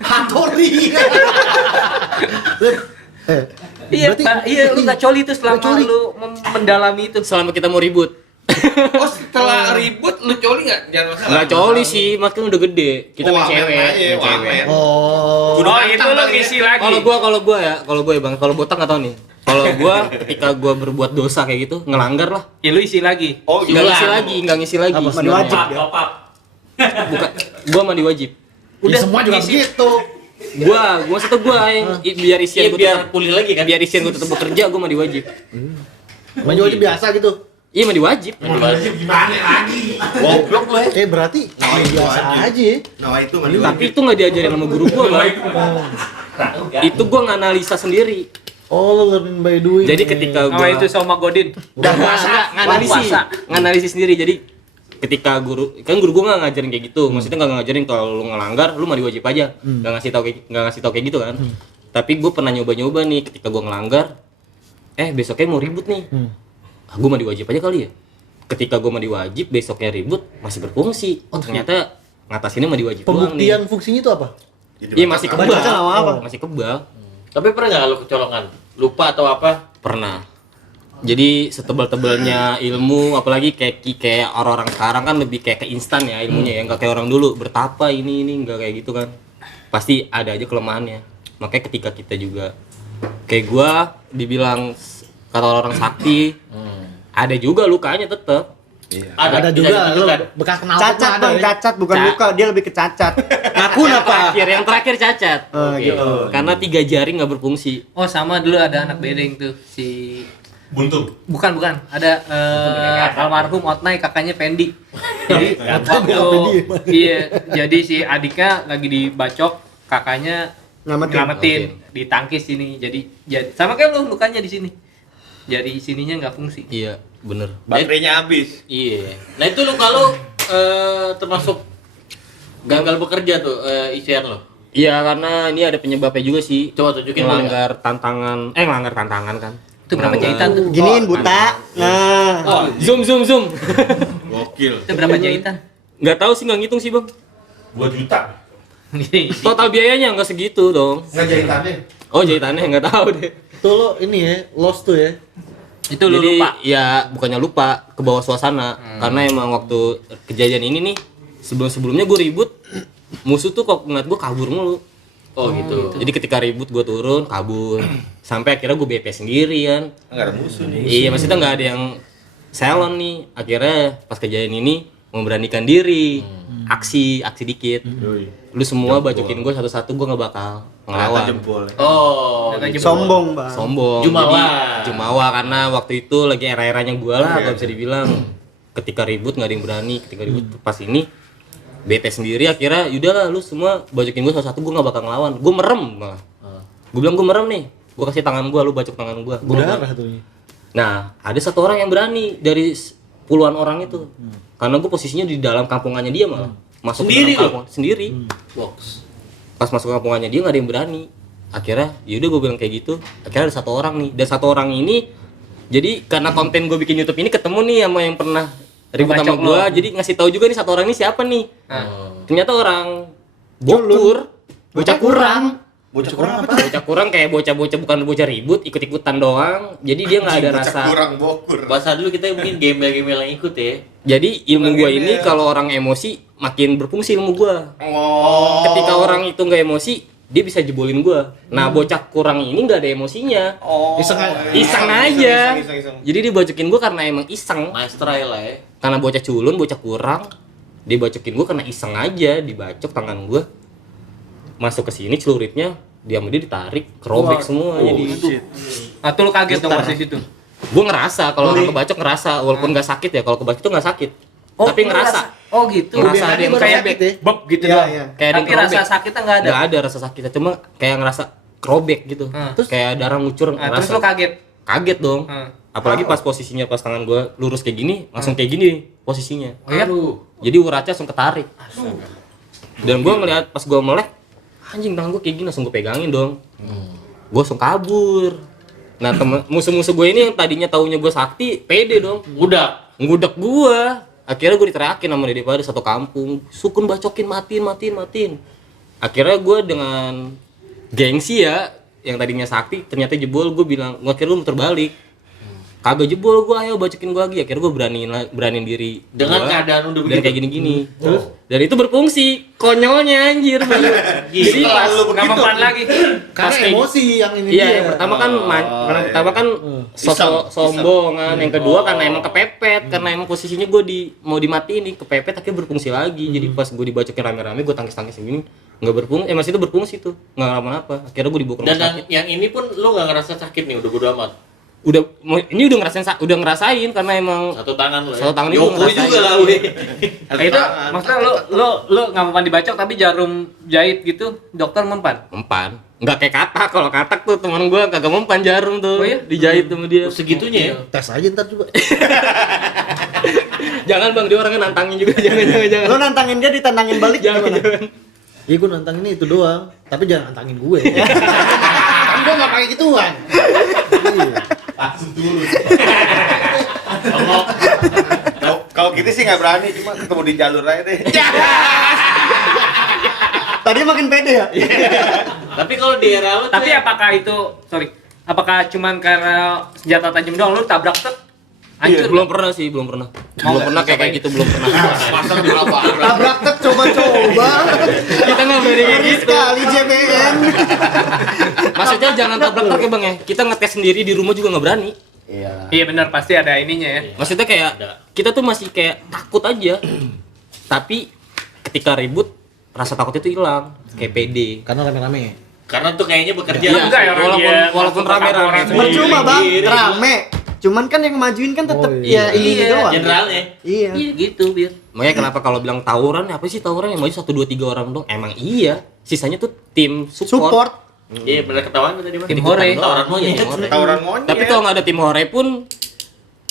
Hatori. Iya, Berarti- iya lu nggak coli itu selama coli. lu mendalami itu. Selama kita mau ribut. Oh setelah ribut lu coli nggak? Jangan masalah. Nggak coli sih, makin udah gede. Kita main cewek. main cewek. Oh. Kudu Oh, mantap itu lu kali ya. ngisi lagi. Kalau gua ya Bang, kalau botak nggak tahu nih. Kalau gua ketika gua berbuat dosa kayak gitu, ngelanggar lah. Ya lu isi lagi. Oh Nggak ngisi lagi, nggak ngisi lagi. Apa? Mandi sebenarnya. wajib. Top up. Bukan, gua mandi wajib. Udah semua juga ngisi. gitu. Gua yang biar Iya isian gua biar tetap, pulih lagi kan. biar isian gua tetap bekerja, gua mandi wajib. Maju aja biasa gitu. Iya mandi wajib. Goblok lu. Berarti Nah, itu biasa aja. aja ya. Nah itu mandi Tapi itu nggak diajarin sama guru gua, Bang. Itu gua nganalisa sendiri. Oh, lo learning by doing. Jadi ketika Oh gua itu sama Godin. nganalisis, Puasa. nganalisis sendiri. Jadi ketika guru gua nggak ngajarin kayak gitu, maksudnya nggak ngajarin kalau lu ngelanggar lu mandi wajib aja, nggak ngasih tahu kayak gitu kan. Tapi gua pernah nyoba nih ketika gua ngelanggar, besoknya mau ribut nih, gue mandi wajib aja kali ya. Ketika gue mandi wajib, besoknya ribut, masih berfungsi. Oh ternyata ngatasinnya mandi wajib doang nih. Pembuktian fungsinya itu apa? Iya masih kebal. Baca sama apa? Masih kebal. Tapi pernah nggak lo kecolongan? Lupa atau apa? Pernah. Jadi setebal-tebalnya ilmu, apalagi kayak orang-orang sekarang kan lebih kayak ke instan ya ilmunya ya, nggak kayak orang dulu bertapa ini nggak kayak gitu kan. Pasti ada aja kelemahannya. Makanya ketika kita juga kayak gua dibilang kata orang sakti, ada juga lukanya tetap. Ada bisa juga lo ditunjukkan. bekas kenal Cacat bang, cacat bukan luka, dia lebih ke cacat. Ngaku yang terakhir cacat. Gitu. Karena 3 jari nggak berfungsi. Oh sama dulu ada anak bedeng tuh si Buntung. bukan ada almarhum Otnai kakaknya Pendi. Jadi waktu jadi si adiknya lagi dibacok, kakaknya nyelamatin ditangkis ini. Jadi sama kayak lu lukanya di sini. Jari sininya nggak fungsi. Iya, bener. Baterainya habis. Iya. Nah itu lo kalau termasuk gagal bekerja tuh isian lo. Iya, karena ini ada penyebabnya juga sih. Coba tunjukin boleh nggak? Melanggar tantangan kan. Itu berapa Melanggar- jahitan tuh? Giniin buta. Nah, Oh, Zoom. Gokil. Itu berapa jahitan? Nggak tahu sih, nggak ngitung sih bang. 2 juta. Total biayanya nggak segitu dong. Nggak jahitannya. Oh jahitannya nggak tahu deh. Itu lo ini ya, lost tuh ya. Itu lu Jadi, lupa. ya bukannya lupa, ke bawah suasana. Karena emang waktu kejadian ini nih, sebelumnya gue ribut, musuh tuh kok ngeliat gue kabur mulu. oh gitu. Jadi ketika ribut gue turun, kabur. Sampai akhirnya gue BP sendiri kan. Enggak ada musuh nih. Iya, maksudnya nggak ada yang salon nih. Akhirnya pas kejadian ini memberanikan diri, aksi dikit. Lu semua bacokin gue satu-satu, gue nggak bakal ngelawan. Jempol. Oh, Jaga jempol. sombong bang. Sombong. Jumawa. Jadi, Jumawa karena waktu itu lagi era-eranya gue lah, kalau bisa dibilang. Ketika ribut nggak ada yang berani, ketika ribut pas ini bete sendiri, akhirnya yaudahlah lu semua bacokin gue satu-satu, gue nggak bakal ngelawan. Gue merem malah. Gue bilang gue merem nih, gue kasih tangan gue, lu bacok tangan gue. Berdarah tuh. Nah, ada satu orang yang berani dari puluhan orang itu. Karena gue posisinya di dalam kampungannya dia malah. Masuk Sendiri ke dalam kampung sendiri. box. Pas masuk ke kampungannya dia nggak ada yang berani. Akhirnya yaudah gue bilang kayak gitu. Akhirnya ada satu orang nih. Dan satu orang ini, jadi karena konten gue bikin YouTube ini ketemu nih sama yang pernah ribut sama Bacok gue. lo. Jadi ngasih tahu juga nih satu orang ini siapa nih. Ternyata orang Culun. Bokur. Bocah kurang. Bocah kurang apa? Bocah kurang kayak bocah-bocah, bukan bocah ribut, ikut-ikutan doang. Jadi dia nggak ada Bocah rasa. kurang bokur. Bahasa dulu kita mungkin gembel-gembel yang ikut ya. Jadi ilmu Bukan gue gembel. ini kalau orang emosi makin berfungsi ilmu gue. Oh. Ketika orang itu nggak emosi, dia bisa jebolin gue. Nah bocah kurang ini nggak ada emosinya, Oh. Iseng aja. iseng aja. Iseng. Jadi dia bacokin gue karena emang iseng. Nice try lah ya. Karena bocah culun, bocah kurang, dia bacokin gue karena iseng aja, dibacok tangan gue. Masuk ke sini celuritnya, dia ditarik, kerobek semua. Jadi Nah, tuh lu kaget dong pas di situ. gue ngerasa kalau orang kebacok ngerasa, walaupun nggak sakit ya. Kalau kebacok itu nggak sakit, tapi lu ngerasa. Oh gitu. Ngerasa ada yang kayak sakit ya? beb gitu Iya, doang. iya. Kayak ada Tapi yang rasa kerobek. sakitnya nggak ada. Nggak ada rasa sakitnya, cuma kayak ngerasa kerobek gitu. Terus? Kayak darah ngucur. Nah, terus ngerasa. lu kaget. Kaget dong. Hmm. Apalagi pas posisinya pas tangan gue lurus kayak gini, langsung kayak gini posisinya. Oh iya? Jadi uratnya langsung ketarik. Dan gue ngeliat pas gue melek, anjing tangan gue kayak gini, langsung gue pegangin dong. Gue langsung kabur. Nah musuh-musuh gue ini yang tadinya taunya gue sakti, pede dong. Udah. Ngudek gue. Akhirnya gue diteriakin sama dia pada satu kampung, sukun bacokin, matiin. Akhirnya gue dengan gengsi ya, yang tadinya sakti ternyata jebol, gue bilang, gue kira lu muter balik. Kagak jebol gue, ayo bacokin gue lagi. Akhirnya gue beraniin diri Dengan gua, keadaan udah dan begitu. kayak gini-gini. Dan itu berfungsi, konyolnya anjir. Jadi pas Nggak mempan lagi. Karena kayak emosi yang ini iya, dia. yang pertama kan pertama kan sosok sombong kan, yang kedua karena emang kepepet, karena emang posisinya gue mau dimatiin nih, kepepet akhirnya berfungsi lagi. Jadi pas gue dibacokin rame-rame, gue tangkis gini, nggak berfungsi, masih itu berfungsi tuh, nggak apa-apa. Akhirnya gue dibawa ke rumah Dan sakit. yang ini pun lu nggak ngerasa sakit nih, udah bodo amat. Ini udah ngerasain karena emang Satu tangan lo ya. Satu tangan ini Yoko gua ngerasain. juga lah we. Nah, itu maksudnya lu nggak mempan dibacok tapi jarum jahit gitu dokter mempan. mempan. Nggak kayak katak, kalau katak tuh teman gue kagak mempan jarum tuh, Oh iya? dijahit sama dia. Segitunya ya. Tes aja ntar coba. Jangan bang, dia orangnya nantangin juga, jangan. Lo nantangin dia, ditantangin balik gimana? Iya gue nantangin itu doang, tapi jangan nantangin gue. Kan gue nggak pakai gituan. Iya. Langsung dulu. Kalau gitu sih nggak berani, cuma ketemu di jalur aja deh. Tadi makin pede ya? Tapi kalau di era lu Tapi apakah cuman karena senjata tajam doang lu tabrak truk? Hancur Belum pernah sih, belum pernah. Belum pernah kayak gitu, belum pernah. Pasang di apa? Tabrak truk coba-coba. Kita nggak berani kayak Ngeri gitu. sekali JBN. Maksudnya jangan tabrak truk ya bang ya. Kita ngetes sendiri di rumah juga nggak berani. Iya benar, pasti ada ininya ya. Maksudnya kayak kita tuh masih kayak takut aja. Tapi ketika ribut rasa takut itu hilang. Kayak pede. Karena rame-rame. karena tuh kayaknya bekerja Iya, Enggak ya, orang walaupun dia rame-rame. langsung Percuma bang, Iya. rame. Cuman kan yang majuin kan tetep Oh, ya ini Iya, doang. generalnya. Iya. Iya gitu, Bir. Makanya kenapa kalau bilang tawuran, apa sih tawuran yang maju 1, 2, 3 orang dong? Emang iya. Sisanya tuh tim support. Support. Iya benar ketahuan tadi Bang. Tim hore. Tawuran monyet. Tim hore. Tawuran monyet. Tapi kalau nggak ada tim hore pun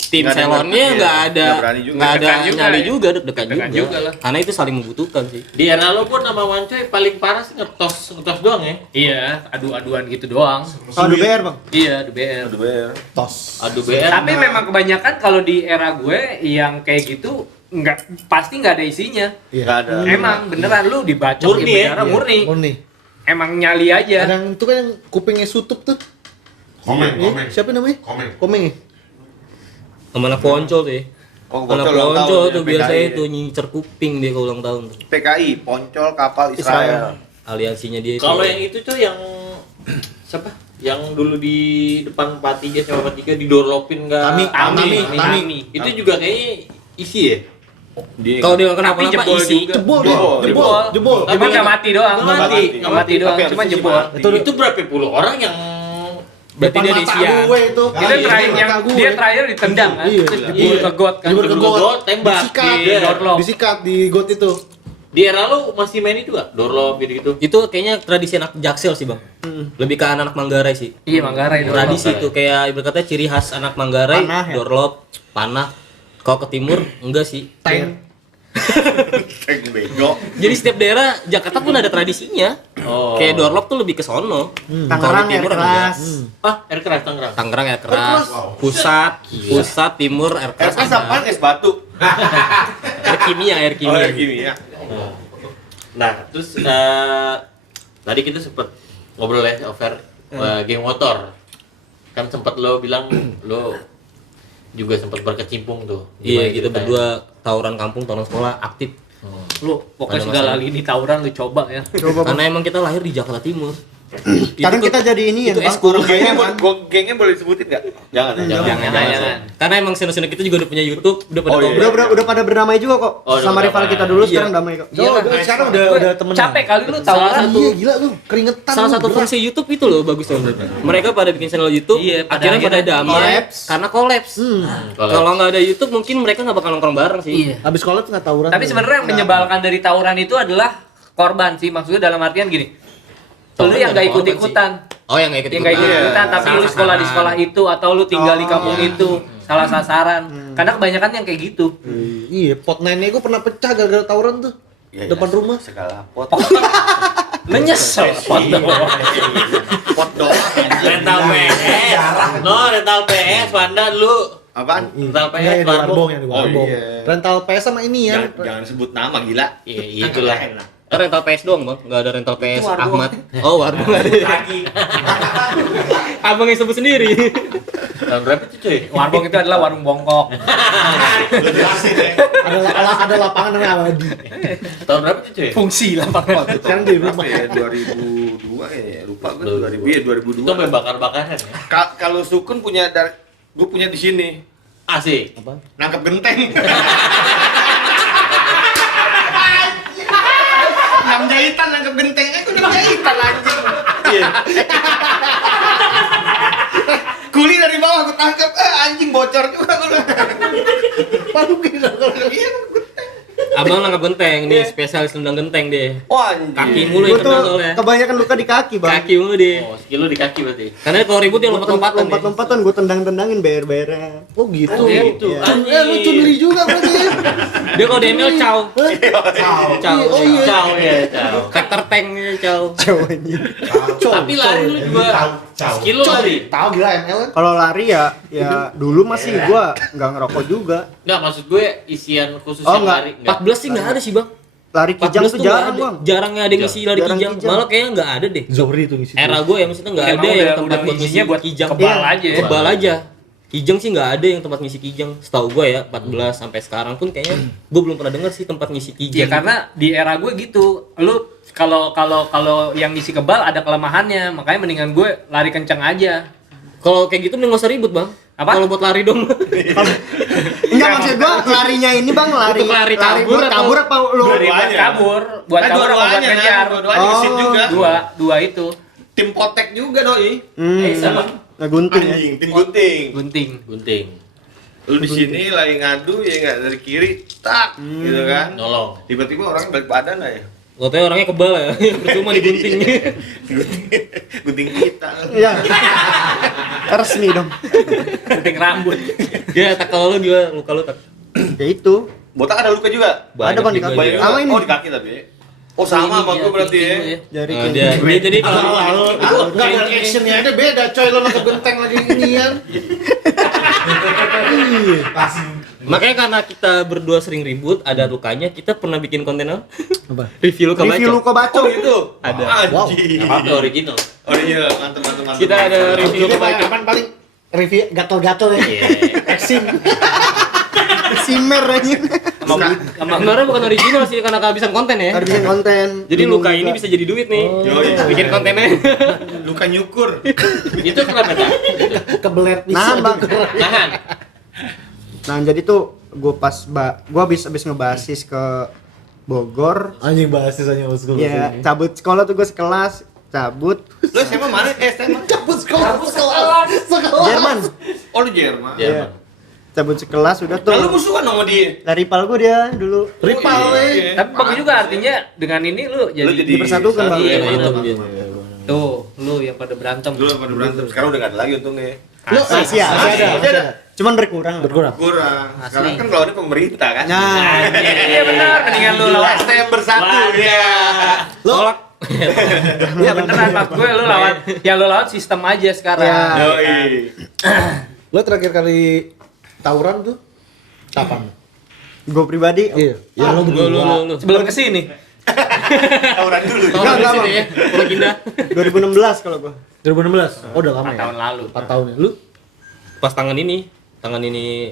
tim Nggak ada selonnya nggak- nggak iya, ada nggak berani juga. nggak ada Deg-degan juga nyali ya. juga deg-degan Deg-degan juga. juga lah. Karena itu saling membutuhkan sih. Di era lo pun nama Wancoy paling parah sih ngetos doang ya. Iya, adu-aduan gitu doang. Kalau di BR bang. Iya, DBR. Aduh, Ber. Tos. Adu BR. Tapi memang kebanyakan kalau di era gue yang kayak gitu pasti nggak ada isinya. Iya. Nggak ada. Emang beneran lu dibacok Murni di ya? penjara murni. Murni. Emang nyali aja. Ada yang itu kan yang kupingnya sutup tuh. Komen, Iya, komen. siapa namanya? Komen. Komeng ya? Kemana poncol tuh ya? Oh, Anak Poncol ulang poncol tahun tuh ya, biasanya PKI. itu nyicer kuping dia kalau ulang tahun tuh. PKI, Poncol Kapal Israel. Aliansinya dia itu. Kalau yang itu tuh yang siapa? Yang dulu di depan 43 sama 43 didorlopin enggak? Tami. Itu juga kayaknya isi ya. Kalau dia nggak Tapi kenapa-napa jebol isi. juga. Jebol. Cuma nggak mati doang. Nggak mati. Nggak mati doang. Tapi Cuma habis itu jebol. mati. Itu berapa puluh orang yang Berarti dia isian. gue itu. Dia terakhir yang dia terakhir ditendang kan. Iya. Terus jebol ke got kan. Jebol ke got. got, tembak. Disikat. Iya. Dorlop. Disikat di got itu. di era lo masih main itu gak? Dorlop gitu-gitu. Itu kayaknya tradisi anak Jaksel sih bang. Lebih ke anak Manggarai sih. Iya, Manggarai dorlop. Tradisi itu kayak ibarat katanya ciri khas anak Manggarai, Panah ya? dorlop, panah. Kalau ke timur enggak sih. Tank. Bego. Jadi setiap daerah Jakarta pun ada tradisinya. Oh. Kayak dorlop tuh lebih ke sono. Tangerang Kalau di air timur keras. Ah, air keras Tangerang. Tangerang air keras, pusat, timur air keras. Es apaan? Es batu. Air kimia, air Oh, kimia. ya gini ya. Nah, terus tadi kita sempet ngobrol ya over geng motor. Kan sempet lo bilang lo juga sempat berkecimpung tuh. Iya, Gimana kita ceritanya? berdua tawuran kampung, tawuran sekolah aktif. Lu pokoknya Ada segala masalah. lini tawuran lu coba ya. Karena emang kita lahir di Jakarta Timur. Sekarang Itu kita jadi ini ya itu bang. eskul. Gengnya boleh disebutin nggak? Jangan. Jangan. Karena emang seno-seno kita juga udah punya YouTube, udah pada Oh, iya. ngobrol. Udah pada berdamai juga kok. Oh, udah Sama rival berdamai. kita dulu Iya. sekarang damai kok. Oh, gue sekarang udah temenan. Capek kali lu Salah tawuran. satu Iya gila lu, keringetan. Salah lu, satu berat. fungsi YouTube itu loh bagus loh. Mereka pada bikin channel YouTube, Iya, pada akhirnya pada akhirnya damai collapse. karena kolaps. Kalau nggak ada YouTube mungkin mereka nggak bakal nongkrong bareng sih. Iya. Habis collab nggak tawuran. Tapi sebenarnya yang menyebalkan dari tawuran itu adalah korban sih. Maksudnya dalam artian gini. Lu Korban yang ada nggak korban ikut-ikutan. Oh yang nggak ikut Yang nggak ikut-ikutan tapi lu sekolah di Salah-sasaran. sekolah itu atau lu tinggal di kampung itu salah sasaran. Karena kebanyakan yang kayak gitu. Iya, pot nine gue pernah pecah gara-gara tawuran tuh. Depan rumah. Segala pot. Menyesal pot doang. Pot doang. rental PS. No, rental PS Wanda lu. Apaan? Rental PS Enggak, yang di Warbong. Warbong, yang di Oh, Warbong. iya. Rental PS sama ini ya. Jangan sebut nama gila. Iya, itulah. Rental PS doang bang, nggak ada rental PS Warbong. Ahmad. Oh Warbong ada. Abang yang sebut sendiri. Tahun berapa tuh cuy? Warbong itu adalah warung bongkok. Ada lapangan namanya Abadi. Tahun berapa tuh cuy? Fungsi lah Pak. Sekarang di Berapa rumah. ya? 2002 ya? Lupa gue 2000 ya 2002. Itu sampai bakar-bakaran ya? Kalau Sukun punya gue punya di sini. Asik. Nangkep genteng. 6 jahitan nangkep genteng. Aku 6 jahitan anjing. Iya. Kuli dari bawah aku tangkap. Anjing bocor juga gue. Baru gila kalau Iya. Abang nangkap genteng nih, spesialis nendang genteng deh. Oh anjing. Kaki mulu Gue yang kena tuh soalnya. kebanyakan luka di kaki bang. Kaki mulu deh. Oh, skill lu di kaki berarti. Karena kalau ribut dia lompat-lompatan deh. Lompat-lompatan gue tendang-tendangin bayar-bayarnya. Oh gitu. Oh, gitu. Lu cundeli juga berarti ya. Dia kalau DML caw. Caw. Oh iya. Ciao ya, ciao. Vector tank caw. Cowoknya. Tapi lari lu juga skill lu lari. Tahu gila ML kan? Kalau lari ya dulu masih gua nggak ngerokok juga. Enggak, maksud gue isian khusus Oh, yang enggak. lari. Enggak. 14 sih nggak ada sih bang. Lari kijang 14 tuh tuh nggak jarang, ada. Bang. Jarang ada yang ngisi lari Jarang kijang. kijang. Malah kayaknya nggak ada deh. Zohri tuh ngisi. Era gue ya maksudnya nggak ada Emang yang udah tempat buat ngisi isinya buat kijang. kebal Iya, aja. Kebal aja. Kijang sih nggak ada yang tempat ngisi kijang. Setahu gue ya 14 sampai sekarang pun kayaknya gue belum pernah dengar sih tempat ngisi Ya kijang. karena di era gue gitu. Lu kalau yang ngisi kebal ada kelemahannya, makanya mendingan gue lari kencang aja. Kalau kayak gitu mending nggak usah ribut bang. Apa? Kalau buat lari dong. Enggak, maksud gua larinya ini Bang, lari Untuk lari kabur buat atau- kabur apa lu? Lari buat kabur, buat Kan kabur apa buat dua-duanya kan, ngejar. dua-duanya ngesit juga. Dua itu Tim potek juga doi. Nah, gunting ya. Anjing, tim gunting. gunting. Gunting. Lu di sini lagi ngadu ya enggak dari kiri, tak gitu kan. Nolong. Tiba-tiba orang balik badan aja. Katanya orangnya kebal ya. Percuma digunting. Gunting kita. Iya. Resmi dong. Gunting rambut. Ya tak kalau lu juga luka lu tak. Ya itu. Botak ada luka juga? Ada Bang di juga kaki. dia. Sama ini. Oh di kaki tapi. Oh sama sama gue berarti ya. Jari Nah, kayak dia jadi kalau Enggak ada actionnya ada beda coy, lo nangkep genteng lagi inian. makanya karena kita berdua sering ribut, ada lukanya, kita pernah bikin konten Apa? review luka review bacok. luka bacok. Oh itu. Ada. Wow. Anjing. Apa original? Oh iya, mantap. Kita ada review luka bacok. Kapan paling review gatel-gatel ya? Iya. Exim. Simer aja. Sebenarnya bukan original sih karena kehabisan konten ya. Harus bikin konten. Jadi luka ini bisa jadi duit nih. Yoi. Bikin kontennya. Luka nyukur. Itu kenapa tak? Kebelet Nahan, pisau Bang. juga. Nahan. Nah, jadi tuh gua habis ngebasis ke Bogor. Anjing bahas sisanya old school. Ya, cabut sekolah tuh gua sekelas, cabut Lu SMA mana? SMA. Cabut sekolah. Jerman. Oh lu Jerman. Iya. Cabut sekelas udah Nah, lu tuh. musuhan sama dia. Dari rival gua dia dulu. Rival Iya. Tapi bagus juga artinya dengan ini lu jadi, Lu jadi dipersatukan, Bang. Iya, Nah, itu mantap. dia. tuh lu yang pada berantem. Dulu pada berantem, sekarang udah nggak ada lagi untungnya. Masih ada. Cuman berkurang. Berkurang. Kurang. Sekarang kan lawannya pemerintah kan. Nah, Iya benar, mendingan lu lawan. STM bersatu ya. Tolak. Iya beneran mas gue lu lawan, yang lu lawan sistem aja sekarang. Ya. Yoi. Lo terakhir kali tawuran tuh kapan? gua pribadi Iya. Ya lo Lu berdua. lu. Sebelum kesini. Tawuran dulu. Tolak di Enggak, sini ya. Pulau Indah. 2016 kalau gua. 2016. Oh, udah lama 4 ya? tahun lalu. 4 tahun ya. Lu Pas tangan ini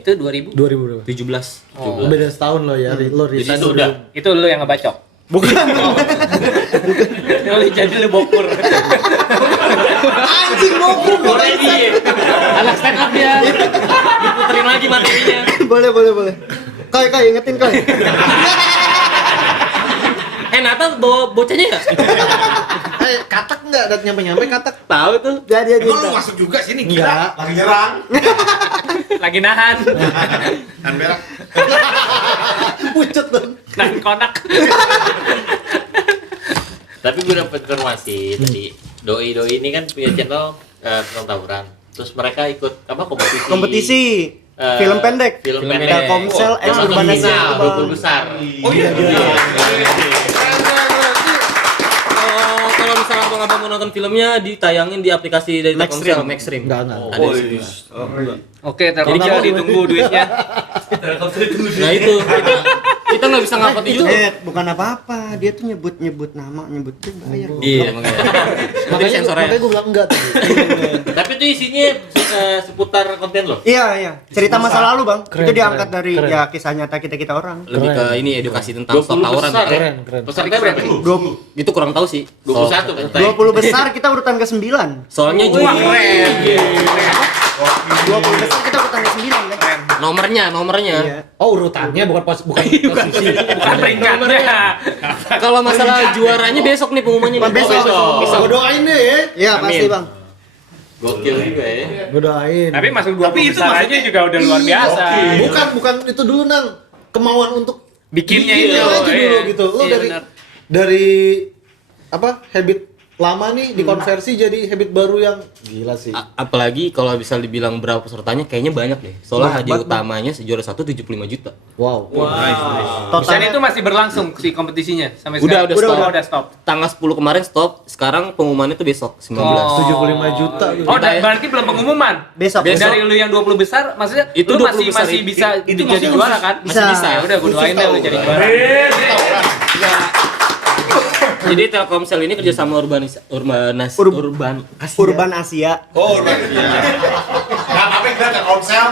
Itu 2000. 2000 berapa? 17. Oh. Beda setahun lo ya. Lo Jadi resign sudah. Itu lu yang ngebacok. Bukan. Lu jadi lu bokur. Anjing bokur. Boleh dia. Anak stand up dia. Diputerin lagi materinya. Boleh. Kai ingetin Kai. Nata bawa bocahnya enggak? katak enggak? Dat nyampe katak. Tahu tuh. Jadi Emang lu masuk juga sini gila. Enggak. Lagi nyerang. Lagi nahan. Dan berak. Pucet dong. Nahan konak. Tapi gue dapet informasi tadi. Doi ini kan punya channel tentang tawuran. Terus mereka ikut apa kompetisi film pendek. Film Film pendek. Telkomsel X Yang Urbanesa. Bang. Besar. Oh iya. Kalau misalnya abang-abang mau nonton filmnya ditayangin di aplikasi dari Telkomsel Maxstream. Enggak. Ada di situ. Oke, Telkomsel ditunggu duitnya. Nah itu kita nggak bisa ngangkat di YouTube. Bukan apa-apa, dia tuh nyebut nama, nyebut tuh bayar. Iya makanya. Nanti sensornya. Makanya gue bilang enggak tadi. Tapi itu isinya seputar konten lo. Iya. Cerita masa lalu, Bang. Keren, Itu diangkat keren, dari keren. ya kisah nyata kita orang. Lebih ke ini edukasi tentang stop 20 tawuran. besar ya? Keren. Peserta berapa nih? 20 Itu kurang tahu sih. 21 peserta. ya? 20 besar kita urutan ke-9. Soalnya Wah, juga keren. 20 besar kita urutan ke-9 kan. nomornya. Iya. Oh, urutannya bukan posisi. Bukan peringkatnya. Kalau masalah juaranya besok nih pengumumannya. nih. Besok. Gue doain deh ya. Iya, pasti, Amin. Bang. Gokil juga ya. Gue doain. Tapi masuk 20 Tapi itu besar aja maksudnya- juga udah luar biasa. bukan itu dulu Nang. Kemauan untuk Bikinnya bikin itu. aja dulu Iya. gitu. Lo Iya, dari benar. dari apa? Habit lama nih dikonversi jadi habit baru yang gila sih. Apalagi kalau bisa dibilang berapa pesertanya kayaknya banyak deh. Soalnya hadiah utamanya sejuara 1 75 juta. Wow. Dan itu masih berlangsung si kompetisinya sampai Udah sekarang? stop. Udah stop. Tanggal 10 kemarin stop. Sekarang pengumumannya tuh besok 19. 75 juta. Oh, berarti belum pengumuman. Besok. Dari lu yang 20 besar, maksudnya Itu lu 20 besar masih bisa itu jadi masih juara kan? bisa. Ya udah, gua doain deh lu jadi juara. Jadi Telkomsel ini kerja sama Urban Urban Asia. Oh, udah. Iya. Nah, tapi kita Telkomsel.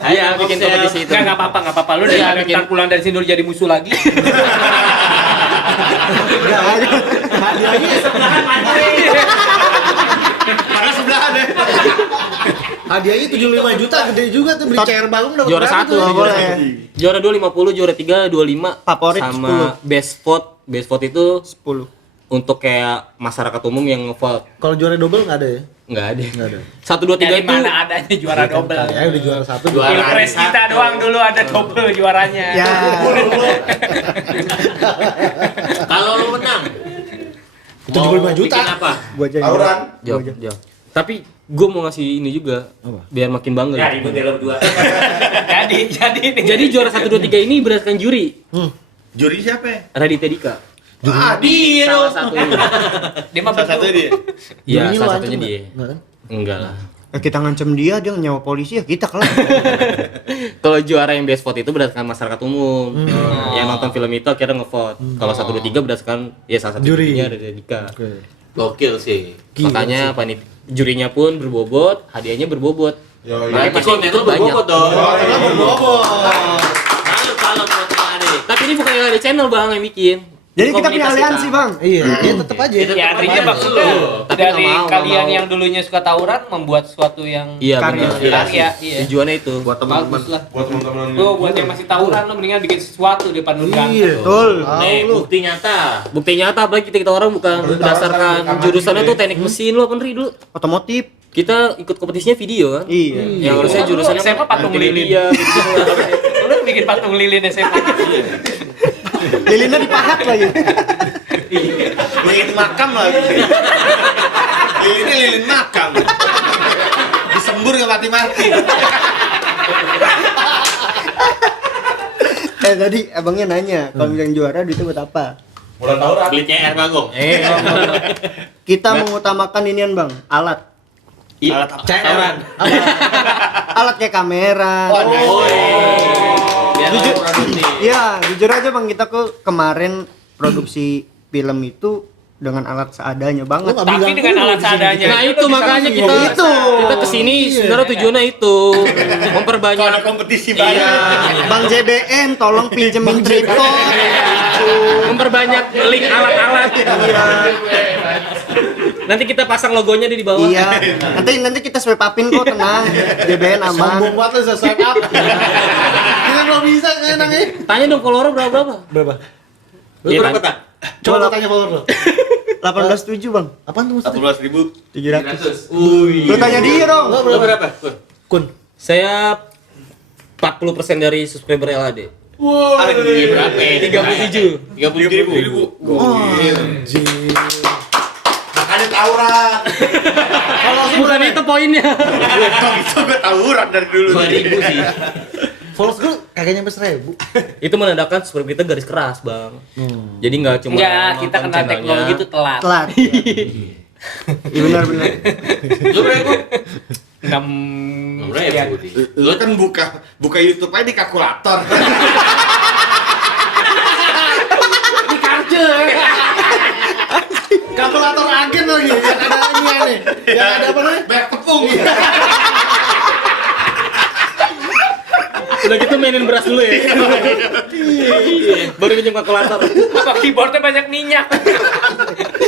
Iya, bikin kompetisi itu. Enggak apa-apa. Lu Iya, dari bikin. ntar pulang dari sini lu jadi musuh lagi. Hadiahnya Karena sebelahan deh. Hadiahnya 75 juta, gede juga tuh, beli chair bangun dapat Juara berapa 1, tuh? boleh. juara 2 50, juara 3 25, Favorit sama best vote. Best vote itu 10. untuk kayak masyarakat umum yang nge-vote. Kalau juara double nggak ada ya? Enggak ada. Nggak ada. 1 2 3 Dari itu mana adanya juara double? Ya udah juara 1 Pilpres kita doang dulu ada double juaranya. Ya. Kalau lu menang, 75 juta. bikin apa? Gua aja. Tawuran. jawab. Tapi gue mau ngasih ini juga. Biar makin bangga. Ya ribut ya lo berdua. Jadi Jadi juara 1 2 3 ini berdasarkan juri. Juri siapa ya? Raditya Dika. Dia Salah dong. satunya. dia mah Salah satu dia. Iya, Jurinya salah lu satunya ancam dia. nggak kan? Enggak lah. Kita ngancem dia nyawa polisi ya kita kalah. Kalau juara yang best vote itu berdasarkan masyarakat umum. Yang nonton film itu akhirnya nge-vote. Kalau 1 2 3 berdasarkan ya salah satu Juri. jurinya Raditya Dika. Gokil sih. Makanya jurinya pun berbobot, hadiahnya berbobot. Berarti pasti konten itu lu berbobot dong. Kalau Tapi ini bukan yang ada channel bang yang bikin. Jadi kita punya Komunitas aliansi, kita. Bang. Iya, ya tetap aja. Itu ya artinya tetap maksudnya lu. Tapi dari nggak mau, kalian nggak mau. yang dulunya suka tawuran membuat sesuatu yang Iya Karya. benar. karya, iya. Tujuannya itu. Buat teman-teman. Bagus lah. Buat teman-teman. Lu buat yang masih tawuran lu mendingan bikin sesuatu daripada lu ganteng. Iya. Betul. Nih, bukti nyata. Bukti nyata apalagi kita orang bukan berdasarkan jurusannya tuh teknik mesin lu apa Nri dulu. Otomotif. Kita ikut kompetisinya video kan. Iya. Yang harusnya jurusannya SMA patung lilin. Iya, gitu. Lu bikin patung lilin SMA. Lilinnya dipahat lagi. Lilin makam lagi. Lilinnya lilin makam. Disembur nggak mati-mati. Tadi abangnya nanya kalau yang juara duitnya buat apa? Bulan tawuran. Beli CR Bagong. Kita mengutamakan inian bang, alat. Alat apa? Tawuran. Alat kayak kamera. Biar Jujur. lo produksi. Iya, jujur aja bang, kita kemarin produksi film itu dengan alat seadanya banget. Lu nggak Tapi bilang dengan dulu alat di sini. seadanya. Nah itu makanya kita kita kesini sebenarnya tujuannya itu memperbanyak. Kalau ada kompetisi banyak. Bang JBM, tolong pinjemin tripod. Memperbanyak link alat-alat. Nanti kita pasang logonya di bawah. Iya. Nanti kita swipe upin kok, tenang. JBM aman. Sombong banget lu swipe up. Kita belum bisa enaknya. Tanya dong follower berapa? Berapa? Lu Iya, berapa kan? tak? Coba tanya follower lu. 18.7 bang. Apaan tuh maksudnya? 18.000. 700. Wih. Lu tanya dia dong. Lu Lu berapa? berapa? Kun. Saya 40% dari subscriber LHD. Anjir, berapa? 37. 37.000. Makanya tawuran. Bukan itu poinnya. Kok bisa gue tawuran dari dulu. 2.000 sih. Followers gue kagak nyampe 1.000. Itu menandakan subscriber kita garis keras, Bang. Jadi nggak cuma Enggak, kita nonton kena channelnya. teknologi itu telat. Telat. Iya benar. Lu berapa? 6 6.000. Lu kan buka YouTube aja di kalkulator. Kalkulator agen lagi. Yang ada ini nih. Yang ada apa namanya? Banyak tepung. Udah gitu mainin beras dulu ya. Baru pinjam kalkulator. Apa keyboardnya banyak minyak.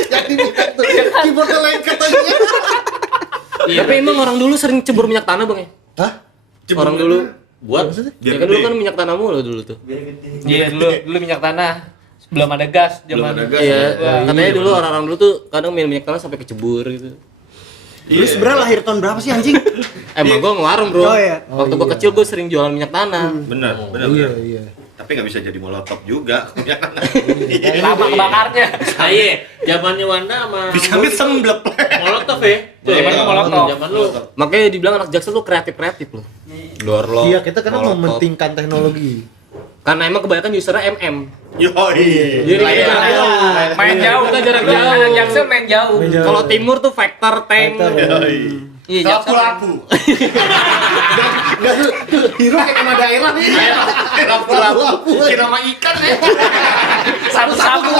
Yang ini tuh. Keyboardnya lengket aja. Tapi emang orang dulu sering cebur minyak tanah, Bang ya? Hah? Orang dulu Buat ya kan dulu kan minyak tanah mulu dulu tuh. Iya, dulu minyak tanah. Belum ada gas zaman. Belum ada gas. Iya, katanya dulu orang-orang dulu tuh kadang minyak tanah sampai kecebur gitu. Lu sebenarnya lahir tahun berapa sih anjing? Emang gua ngewarung, Bro. Oh, iya. Waktu gua kecil gua sering jualan minyak tanah. Benar. Iya. tapi nggak bisa jadi molotov juga. Lama kebakarnya. Nah, iya, zamannya Wanda sama Bisa semblep. Molotov ya. Zamannya Molotov. Zaman lu. Makanya dibilang anak Jaksel tuh kreatif loh. Doorlock. Iya, kita karena Molotov. mementingkan teknologi. Karena emang kebanyakan usernya MM. Yoi. Jadi Iya. Main jauh. Kita jarak jauh. Anak Jaksel main jauh. Main jauh. Kalau timur tuh Vector, tank. Iya, Jaksel. Lapu-lapu. Hero kayak nama daerah nih. Lapu-lapu. Kira sama ikan ya. Sapu-sapu.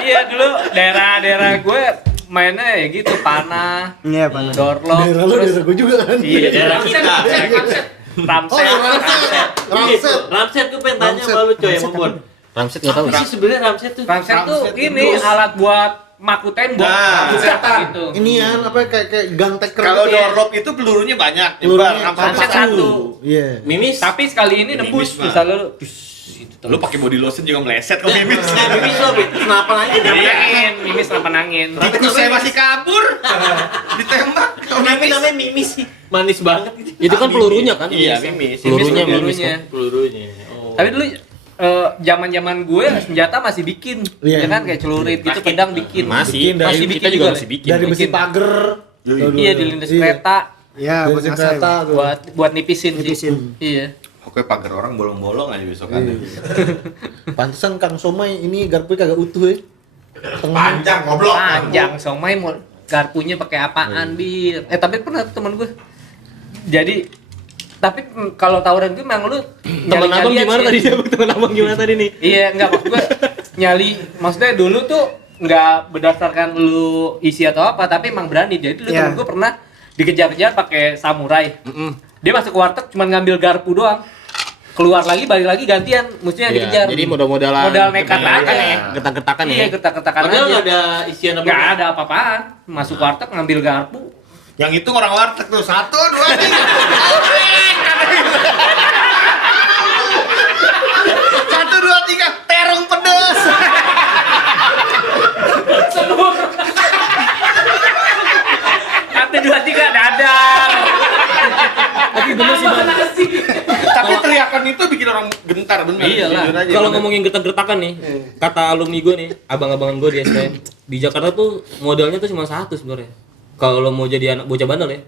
Iya, dulu daerah gue mainnya ya gitu, panah, Iya, Pak. doorlock, Daerah lu, daerah gue juga kan. iya, Daerah kita. ramset, Ramset gue pengen tanya sama lu coy emang Bon. Ramset nggak tahu. Apa sih sebenarnya Ramset tuh? ramset tuh ini alat buat maku tembok, Nah, gitu. Inian apa kayak gun taker Kalau gitu ya. doorlock itu pelurunya banyak. Pelurunya Nyebar. Ramset satu. Iya. Mimis. Tapi sekali ini nembus, Mimis, misalnya lu Lu pakai body lotion juga meleset kok mimis. Mimis lo, kenapa lagi? angin, mimis lapan angin. Tikus saya masih kabur. Ditembak. Tapi namanya Mimis sih. Manis banget gitu. Itu kan pelurunya kan? Iya, mimis. Pelurunya Pelurunya. Pelurunya. Oh. Tapi dulu zaman-zaman gue senjata masih bikin, Iya. ya kan kayak celurit gitu, pedang bikin. Masih, Bikin dari- masih bikin kita juga juga. masih bikin. Dari besi Bikin. pagar. Iya, dilindas Iya. kereta Iya, Dari buat besi ngasih. kereta tuh. buat nipisin sih. Nipisin. Iya. Oke, pagar orang bolong-bolong aja besok ada. Pantesan Kang Somai ini garpunya kagak utuh ya. Panjang goblok. Panjang somai mau garpunya pakai apaan, Bir? Tapi pernah temen gue. Jadi tapi kalau tawuran itu memang lu Temen abang nyali-nyalian gimana sih. tadi? Temen abang gimana tadi nih? Iya, enggak maksud gue maksudnya dulu tuh enggak berdasarkan lu isi atau apa, tapi emang berani. Jadi dulu Iya. temen gue pernah dikejar-kejar pakai samurai. Dia masuk ke warteg cuma ngambil garpu doang. Keluar lagi, balik lagi gantian, musuhnya Iya, dikejar. jadi modal-modalan. Modal nekat aja. Getak-getakan ya. Iya, getak-getakan Padahal aja. nggak ada isian apa? Nggak ada apa-apaan. Masuk warteg ngambil garpu. Yang itu orang warteg tuh 1, 2, 3. 1, 2, 3. Terong pedes. Semua. 1, 2, 3 dadar. Tapi bener sih Bang. Tapi teriakan itu bikin orang gentar bener. Iyalah. Jujur aja, Kalau bener. ngomongin getak-getakan nih, kata alumni gue nih, abang-abangan gue di STM, di Jakarta tuh modalnya tuh cuma satu sebenarnya. Kalau lo mau jadi anak bocah bandel ya,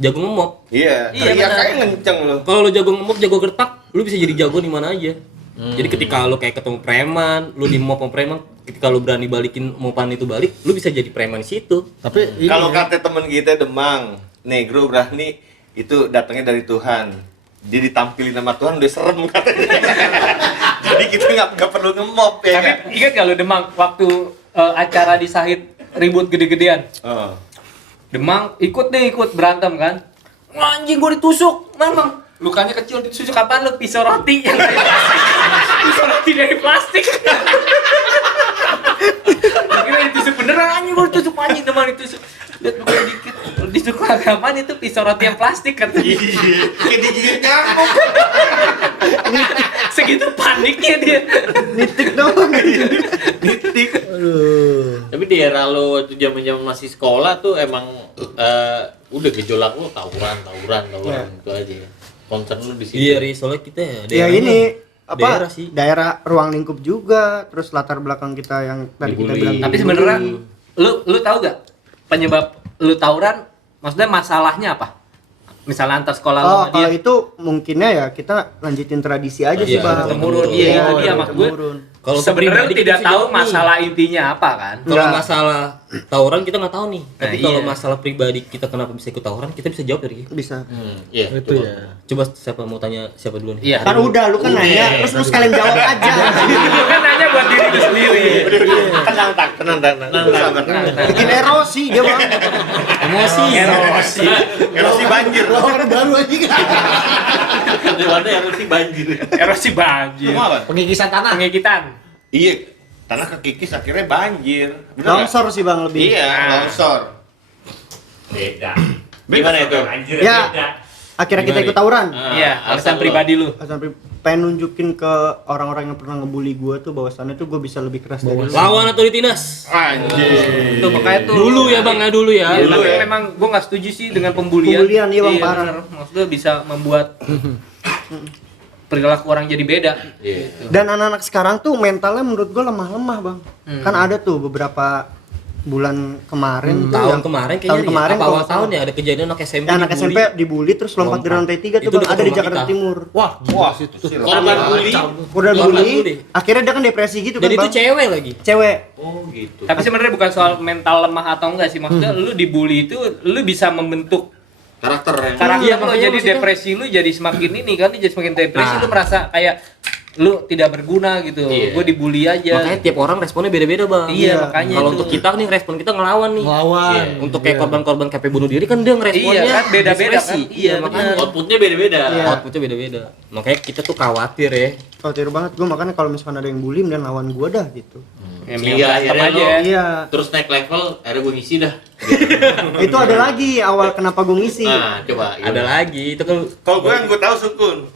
jago ngemop. Iya, Iya, teriakannya bener. ngenceng loh. Kalau lo jago ngemop, jago gertak, lo bisa jadi jago di mana aja. Jadi ketika lo kayak ketemu preman, lo di mop sama preman, ketika lo berani balikin mopan itu balik, lo bisa jadi preman di situ. Tapi ini Kalau ya, kata temen kita Demang, negro berani itu datangnya dari Tuhan. Dia ditampilin sama Tuhan udah serem katanya. Jadi kita nggak perlu ngemop ya Tapi kan. ingat gak lu Demang waktu acara di Sahid ribut gede-gedean? Oh. Demang ikut berantem kan? Wah, anjing gua ditusuk, Mang. Lukanya kecil, ditusuk apaan lu? Pisau roti yang dari plastik. Pisau roti dari plastik. Kira ditusuk beneran, anjing gua ditusuk, anjing Demang ditusuk. Lihat lukanya dikit. Ditusuk apaan itu pisau roti yang plastik katanya. Kayak digigit nyamuk. Segitu paniknya dia. Nitik doang. Nitik. aduh. Tapi di era lo waktu zaman-zaman masih sekolah tuh emang udah gejolak lo tawuran itu aja. Concern lu di situ. Iya, Ri, soalnya kita ya Ya daerahnya ini apa? daerah sih. Daerah ruang lingkup juga, terus latar belakang kita yang tadi kita Dibully. bilang. Tapi sebenarnya lu tahu gak penyebab lu tawuran? Maksudnya masalahnya apa? Misalnya antar sekolah lu Oh, sama kalau dia. itu mungkinnya ya kita lanjutin tradisi aja sih, Iya, Bang. temurun. Iya, itu dia maksud gue. temurun. Kalau Sebenarnya lu pribadi tidak kita bisa tahu jawab nih. masalah intinya apa kan? Kalau Enggak. masalah tawuran kita nggak tahu nih. Tapi Nah, kalau iya. masalah pribadi kita kenapa bisa ikut tawuran, kita bisa jawab dari. Bisa. Iya, Itu betul. ya. Coba siapa mau tanya siapa dulu nih? Iya. Kan udah lu kan nanya, terus lu sekalian jawab aja. Lu kan nanya buat diri lu sendiri. Tenang tak, tenang. Bikin erosi dia, Bang. Emosi. Erosi banjir. Lawan baru aja kan. Di mana erosi banjir. Erosi banjir. Semua apa? Pengikisan tanah. Pengikitan. Iya, tanah kekikis akhirnya banjir. Bener nggak? Longsor sih, Bang, lebih. Iya, longsor. Beda. Gimana itu? Anjir Ya. beda. Akhirnya kita Gimana ikut tawuran. Ah, Iya, alasan alasan pribadi lu. Alasan pengen nunjukin ke orang-orang yang pernah ngebully gue tuh bahwasannya tuh gue bisa lebih keras dari Lawan atau ditindas? Anjir. Itu makanya tuh Dulu ya Bang, dulu ya. Iya, Dulu tapi ya. memang gue nggak setuju sih dengan pembulian. Pembulian, iya, Bang, parah. bener. Maksudnya bisa membuat perilaku orang jadi beda. Iya. Dan anak-anak sekarang tuh mentalnya menurut gue lemah-lemah bang. Kan ada tuh beberapa bulan kemarin tuh Tahun yang- kemarin tahun kayaknya kemarin apa kalau awal nggak tahun salah. ya ada kejadian anak SMP anak SMP dibully terus lompat dari lantai 3 tuh Itu bang, dekat ada di rumah Jakarta kita. Timur. Wah, Wah, Korban bully. Udah Lompat bully, bully. akhirnya dia kan depresi gitu Dan kan itu bang. cewek lagi. Cewek. Oh gitu. Tapi sebenarnya bukan soal mental lemah atau enggak sih. Maksudnya lu dibully itu lu bisa membentuk Karakter yang karakter Iya, lu, makanya jadi maksudnya- depresi lu jadi semakin ini kan, jadi semakin depresi Nah. lu merasa kayak lu tidak berguna gitu. Iya. Gue dibully aja. Makanya tiap orang responnya beda-beda bang. Iya, makanya Kalau itu. untuk kita nih respon kita ngelawan nih. Ngelawan. Iya. Untuk kayak korban-korban KP bunuh diri kan dia ngeresponnya Iya, kan beda-beda depresi. kan? Iya, Iya, makanya outputnya beda-beda. Iya. outputnya beda-beda. Makanya kita tuh khawatir ya. Khawatir banget gue, makanya kalau misalkan ada yang bully dan lawan gue dah gitu. Ya, Iya, tetap akhirnya aja. lu- Iya. Terus naik level, akhirnya gue ngisi dah. Itu ada lagi awal kenapa gue ngisi. Nah, coba. Ada lagi itu kan. Kalau gue yang gue tahu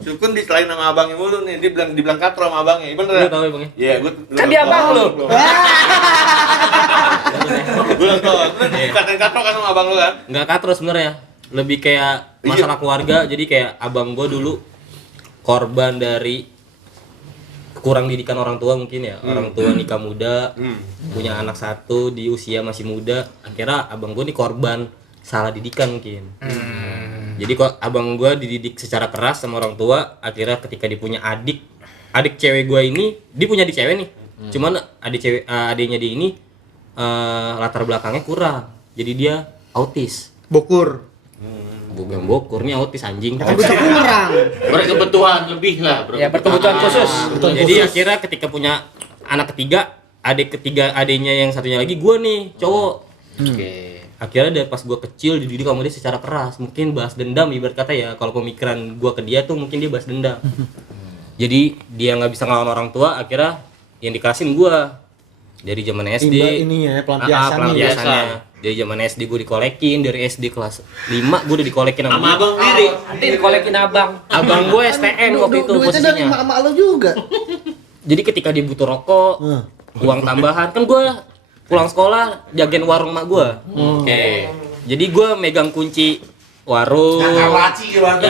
Sukun diselain sama abangnya mulu nih, dia dibilang katro sama abangnya, bener Lu ya? tahu ya bang ya? Iya, gue Kan dia abang lu. Gue tahu. Lu dikatain katro kan sama abang lu kan? Nggak katro sebenarnya. Lebih kayak masalah keluarga. Jadi kayak abang gua dulu korban dari kurang didikan orang tua mungkin ya. Orang tua nikah muda, punya anak satu di usia masih muda. Akhirnya abang gua nih korban salah didikan mungkin. Jadi kok abang gua dididik secara keras sama orang tua, akhirnya ketika dia punya adik cewek gua ini, dia punya adik cewek nih. Cuman adiknya dia ini latar belakangnya kurang. Jadi dia autis. Bokur. Bukan bokur nih autis anjing. Kan gue kurang. Berkebutuhan lebih lah. Ya, berkebutuhan khusus. Jadi akhirnya ketika punya anak ketiga adiknya yang satunya lagi gua nih cowok. Oke. Akhirnya dari pas gua kecil dididik sama dia secara keras, mungkin bahas dendam ibarat kata ya. Kalau pemikiran gua ke dia tuh mungkin dia bahas dendam. Jadi dia nggak bisa ngelawan orang tua, akhirnya yang dikerasin gua dari zaman SD. Ini ya pelampiasan nih. Pelampiasannya. Dari zaman SD gue dikolekin, dari SD kelas 5 gue udah dikolekin sama Sama dia. abang sendiri. Nanti dikolekin abang. Abang gue STM waktu itu Duitnya dari posisinya. emak lo juga. Jadi ketika dia butuh rokok, uang tambahan, kan gue pulang sekolah jagain warung mak gue. Oke. Jadi gue megang kunci warung. Kawaci gimana?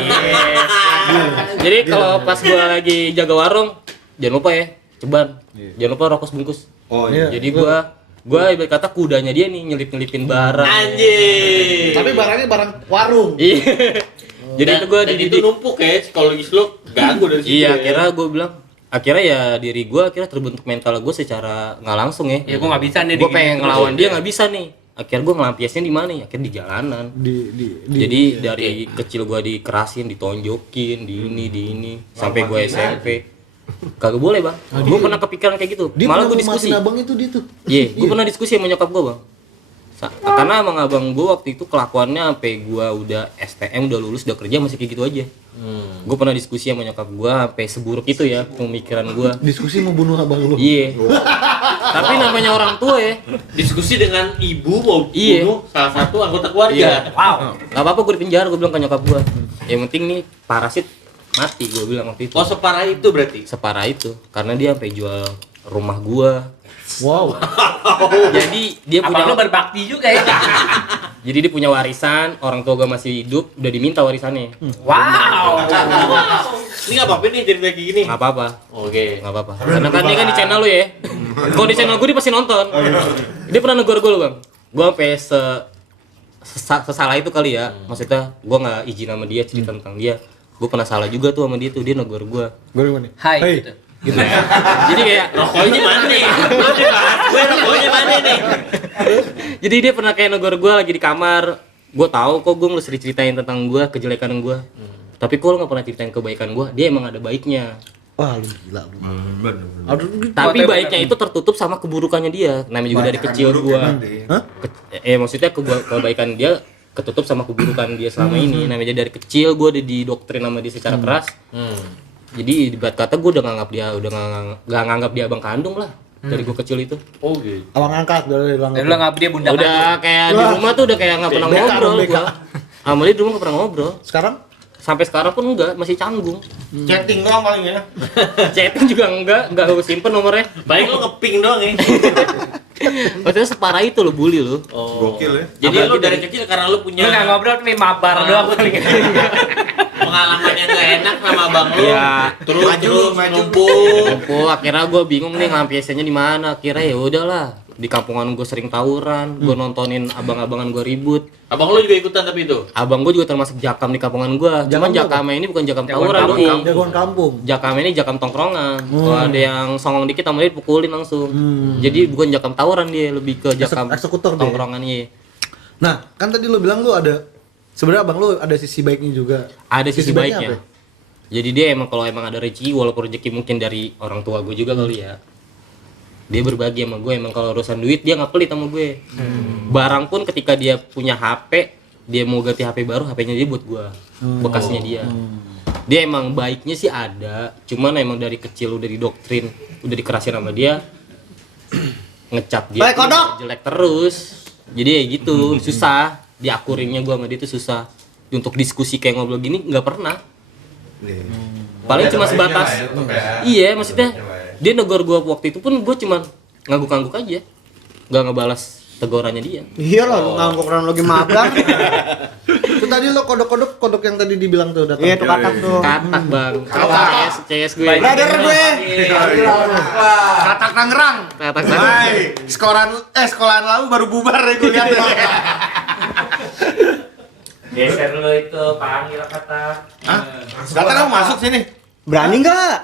Jadi kalau pas gue lagi jaga warung, jangan lupa ya, ceban. Jangan lupa rokok sebungkus. Oh iya. Jadi gue ibarat kata kudanya dia nih nyelip-nyelipin barang. Anjir. Tapi barangnya barang warung. Iya. Jadi itu gue dan itu dididik. numpuk ya, psikologis lu ganggu dari situ. Iya, ya. akhirnya gue bilang, akhirnya ya diri gue akhirnya terbentuk mental gue secara nggak langsung ya. Ya gue nggak bisa nih. Gue pengen digigit ngelawan terus. dia nggak bisa nih. Akhirnya gue ngelampiasnya di mana ya? Akhirnya di jalanan. Jadi dari kecil gue dikerasin, ditonjokin, di ini, sampai gue SMP. Kagak boleh bang. Gue pernah kepikiran kayak gitu. Dia Malah pernah gue diskusi. ngemasin abang itu dia tuh. Iya, gue pernah diskusi sama nyokap gue bang. Karena emang abang gue waktu itu kelakuannya sampai gue udah STM, udah lulus, udah kerja masih kayak gitu aja. Gue pernah diskusi sama nyokap gue sampai seburuk itu ya pemikiran gue. Diskusi mau bunuh abang lu. Iya. Tapi namanya orang tua ya. Diskusi dengan ibu mau Iya. bunuh salah satu anggota keluarga. Iya. Wow. Gak apa-apa gue di penjara, gue bilang ke nyokap gue. Yang penting nih parasit mati, gue bilang waktu itu. Oh, separah itu berarti. Separah itu, karena dia sampai jual rumah gue. Wow. Jadi dia Abang lu punya, berbakti juga ya. jadi dia punya warisan, orang tua gue masih hidup, udah diminta warisannya. Wow. Ini nggak apa-apa nih cerita kayak gini. Nggak apa-apa, Oke. nggak apa-apa. Karena kan dia kan di channel lu ya. Kalau di channel gue dia pasti nonton. Dia pernah negor gue loh bang. Gue sampai sesalah itu kali ya. Maksudnya gue nggak izin sama dia cerita tentang dia. Gue pernah salah juga tuh sama dia tuh, dia negor gue. Gue gimana? Hai. Hey. Gitu. Gitu. Jadi kayak Rokoknya mana nih? Gue rokoknya mana nih? jadi dia pernah kayak negor gue lagi di kamar. Gue tahu kok gue mesti diceritain tentang gue, kejelekan gue. Tapi kok lo nggak pernah ceritain kebaikan gue. Dia emang ada baiknya. Wah, lu gila lu. Aduh, Tapi baiknya itu tertutup sama keburukannya dia. Namanya juga dari kecil gue. hah? Maksudnya kebaikan dia ketutup sama keburukan dia selama ini. Namanya dari kecil gue udah didoktrin sama dia secara keras. Jadi ibarat kata gue udah nggak nganggap dia abang kandung lah. Dari gue kecil itu. Oh gitu. Abang angkat dari bilang. Dan lu nggak dia bunda Udah kayak di rumah tuh udah kayak nggak pernah BK ngobrol dong, BK. gue. Sama dia di rumah nggak pernah ngobrol. Sekarang Sampai sekarang pun enggak, masih canggung. Chatting doang paling ya. Chatting juga enggak gue simpen nomornya. Baik lu ngeping doang ya. Maksudnya separah itu lo bully lo. Gokil ya. Jadi lu dari kecil karena lu punya Lu nggak ngobrol nih mabar doang paling. pengalaman yang gak enak sama abang lu. Iya. Terus Maju. Oh, akhirnya gue bingung nih ngelampiasinnya di mana. Akhirnya ya udahlah, di kampungan gue sering tawuran, gue nontonin abang-abangan gue ribut. Abang lu juga ikutan tapi itu. Abang gue juga termasuk jakam di kampungan gue. Cuman jakamnya ini bukan jakam Jagoan tawuran kampung. dong. Jagoan kampung. Jakam ini jakam tongkrongan. Kalau ada yang songong dikit sama dia dipukulin langsung. Jadi bukan jakam tawuran dia, lebih ke jakam Eksekutor dia. tongkrongan iya. Nah, kan tadi lu bilang lu ada sebenarnya abang lu ada sisi baiknya juga. Ada sisi baiknya baiknya. Jadi dia emang kalau emang ada rezeki, walaupun rezeki mungkin dari orang tua gue juga kali ya. Dia berbagi sama gue, emang kalau urusan duit dia nggak pelit sama gue. Barang pun ketika dia punya HP, dia mau ganti HP baru, HP-nya dia buat gue. Bekasnya dia. Dia emang baiknya sih ada, cuman emang dari kecil udah didoktrin, udah dikerasin sama dia. Ngecap dia Baik, kodok! jelek terus. Jadi ya gitu, susah. Diakurinnya gue sama dia tuh susah. Untuk diskusi kayak ngobrol gini nggak pernah. Paling cuma sebatas. Iya, maksudnya dia negor gua waktu itu pun gua cuma ngangguk-ngangguk aja. Nggak ngebalas tegurannya dia. Iya lah, lu ngangguk orang lagi magang. Itu tadi lo kodok yang tadi dibilang tuh datang. Iya, tuh katak tuh. Katak bang. CS gue. Brother gue. Katak Tangerang. Katak. Hai, sekolahan lalu baru bubar ya gue lihat. Geser lu itu, panggil kata. Hah? Kata kamu masuk sini. Berani nggak?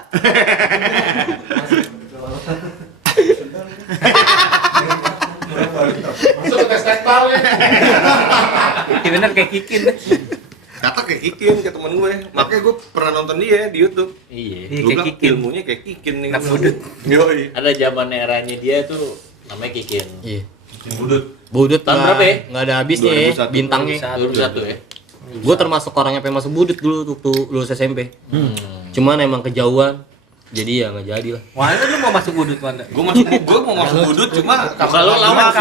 Masuk ke tes bal ya. Iya bener kayak Kikin. Kata kayak Kikin ke temen gue. Makanya gue pernah nonton dia di YouTube. Iya. Iya, Gue kayak bilang Kikin. ilmunya kayak Kikin nih. Anak budut. Yoi. Ada zaman eranya dia tuh namanya Kikin. Iya. Budut. Budut Tahun nggak- berapa ya? Nggak ada habisnya ya 2001. bintangnya. 2001 ya. Gue termasuk orang yang pengen masuk budut dulu waktu lulus SMP. Cuman emang kejauhan. Jadi ya nggak jadi lah. Wanda lu mau masuk budut Wanda? Gue mau masuk budut cuma Kalau lama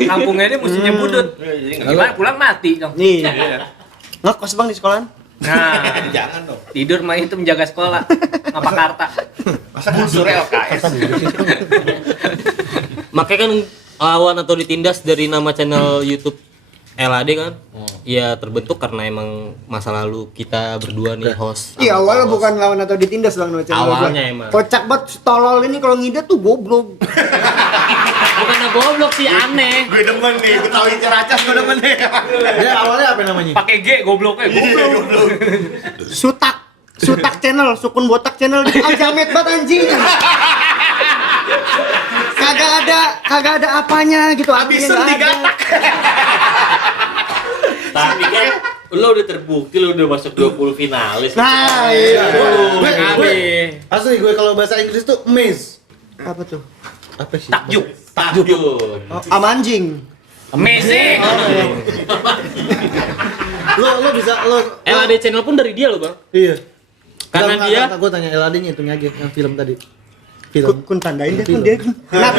Kampungnya dia musuhnya budut. Jadi nggak Gimana pulang mati dong. Nih. Ngekos bang di sekolahan. Nah, jangan dong. tidur mah itu menjaga sekolah. Ngapa karta? Masa kasurnya LKS. Makanya kan lawan atau ditindas dari nama channel YouTube LAD kan, ya terbentuk karena emang masa lalu kita berdua nih host. Iya, awalnya host. bukan lawan atau ditindas bang. Awalnya emang. Kocak banget tolol ini kalau ngide tuh goblok. Bukannya goblok sih, aneh. Gue demen nih, gue tahu Ciracas gue demen nih. Dia awalnya apa namanya? Pakai G gobloknya. Goblok. Sutak channel, sukun botak channel Aljamet banget anjing. Kagak ada apanya gitu. Habis artinya nggak ada. digatak. Tapi kan lo udah terbukti lo udah masuk 20 finalis. Nah, iya. Gue asli gue kalau bahasa Inggris tuh amaze. Apa tuh? Apa sih? Takjub. Takjub. Am anjing. Amazing. Lo bisa lo LAD channel pun dari dia loh bang. iya. Karena dia gue tanya LAD-nya itu aja yang film tadi. Film. Kun tandain deh kun dia. Nat.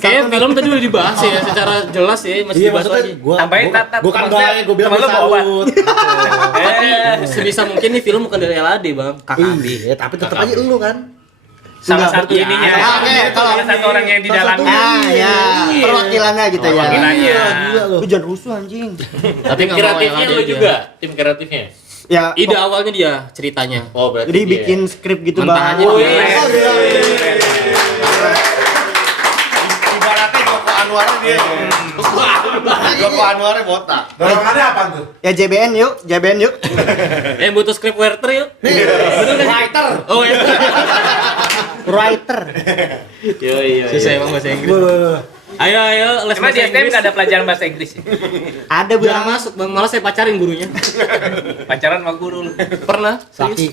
kayak film tadi udah dibahas ya secara jelas ya, masih Iya dibahas maksudnya lagi. Tambahin tat. Gue kan gue bilang Temen lu bawa obat. salut. Tapi sebisa mungkin nih film bukan dari LAD bang, KKB. Iya, tapi tetap aja lu kan. Salah Enggak, satu iya. ininya. Oke, kalau Salah satu orang yang di salah dalamnya. Ah ya, perwakilannya gitu ya. Perwakilannya. Iya, gila lo. Lu jangan rusuh anjing. Tapi Tim nggak mau kreatifnya LAD lo aja. juga, tim kreatifnya. Ya, Ide awalnya dia ceritanya. Oh berarti jadi dia. bikin skrip gitu Mentah bang. aja, Bang. Ibaratnya Joko Anwarnya dia. Joko Anwarnya botak. Dorongannya apa tuh? Ya JBN yuk. Butuh script writer yuk. Writer. Oh ya. Writer. Iya. Susah emang bahasa Inggris. Ayo les Cuma bahasa di STM Inggris. nggak ada pelajaran bahasa Inggris. Ada Jarang bang. masuk bang, malah saya pacarin gurunya. Pacaran sama guru lu. Pernah. Saki.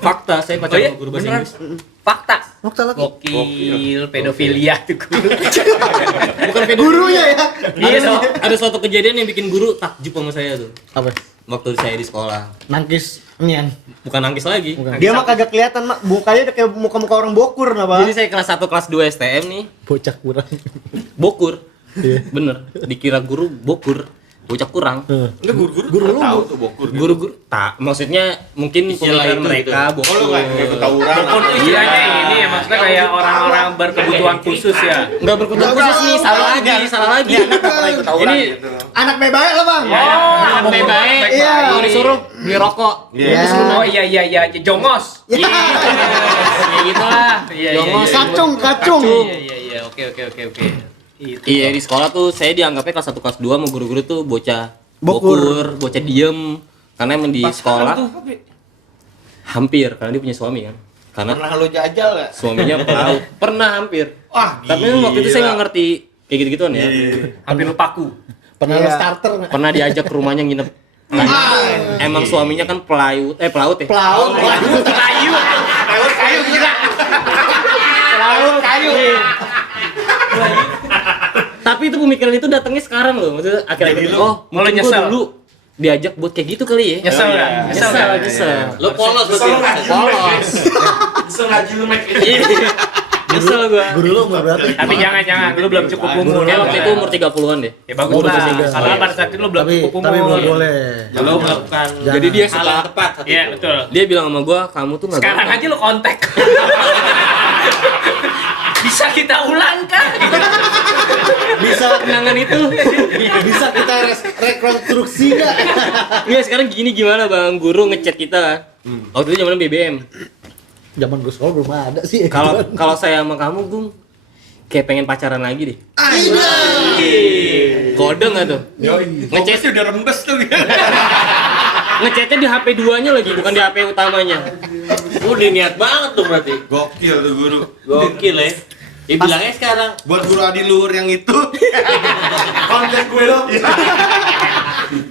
Fakta, saya Oh pacaran iya, sama guru bahasa beneran. Inggris. Fakta. Waktu lagi. Gokil, pedofilia tuh guru. Bukan pedofili. Gurunya ya. Iya dong. Ada suatu kejadian yang bikin guru takjub sama saya tuh. Apa? Waktu saya di sekolah. Nangkis nian. Bukan nangis lagi. Dia mah kagak kelihatan mak. Mukanya udah kayak muka-muka orang bokur nah bang. Jadi saya kelas 1 kelas 2 STM nih, Bocah kurang. bokur. Iya. Bener, dikira guru bokur. bocah kurang. Enggak guru lu tahu tuh bokur. Guru-guru tak, maksudnya mungkin Istilah pemikiran itu mereka Oh bokur. lu kayak ketawuran. Bokor tuh istilahnya ini ya, maksudnya kayak orang-orang berkebutuhan khusus ya. Enggak berkebutuhan khusus nih, salah lagi. Ini Anak baik lah bang. anak baik, Iya. mau disuruh beli rokok. Oh iya, jongos. Iya. Ya gitulah. Iya. Jongos. Kacung. Iya, oke. Itu. Iya, di sekolah tuh saya dianggapnya kelas 1 kelas 2 sama guru-guru tuh bocah Bokur. bokur, bocah diem. Karena emang di sekolah hampir karena dia punya suami kan. Karena Pernah lu jajal enggak? suaminya pelaut. Pernah hampir. Wah, Tapi waktu itu saya nggak ngerti kayak gitu-gituan ya. Hampir lupaku. Pernah Iya. lu starter nggak? Pernah diajak ke rumahnya nginep. Karena emang suaminya kan pelaut ya. Pelaut. Kayu gila. Kayu. Tapi itu pemikiran itu datangnya sekarang loh. Maksudnya akhir-akhir itu, oh, Mulai mungkin gua nyesel. dulu diajak buat kayak gitu kali ya. Nyesel ya? Nyesel. Lo polos berarti. Polos. Bisa ngaji lu make Nyesel gua. Guru lu umur berapa? Tapi jangan, lu belum cukup umur. Kayak waktu itu umur 30-an deh. Ya bagus Oh, lah. tiga. Karena pada saat itu lu belum Tapi cukup umur. tapi belum boleh. Lo melakukan Jadi dia hal suka yang tepat saat Iya, itu. betul. dia bilang sama gua, kamu tuh nggak Sekarang aja lu kontak. Bisa kita ulang kan? Bisa kenangan itu. bisa kita rekonstruksi nggak? Nggak, sekarang gimana bang, guru ngechat kita. Waktu itu zaman BBM. Zaman gue sekolah belum ada sih. Kalau saya sama kamu, Gung, kayak pengen pacaran lagi deh. Kode nggak tuh? Ngechat udah rembes tuh. Ngechatnya di HP 2-nya lagi, bukan di HP utamanya. Udah niat banget tuh berarti. Gokil tuh guru. Gokil ya. Ya bilangnya sekarang. Buat guru Adiluhur yang itu. konten gue dong.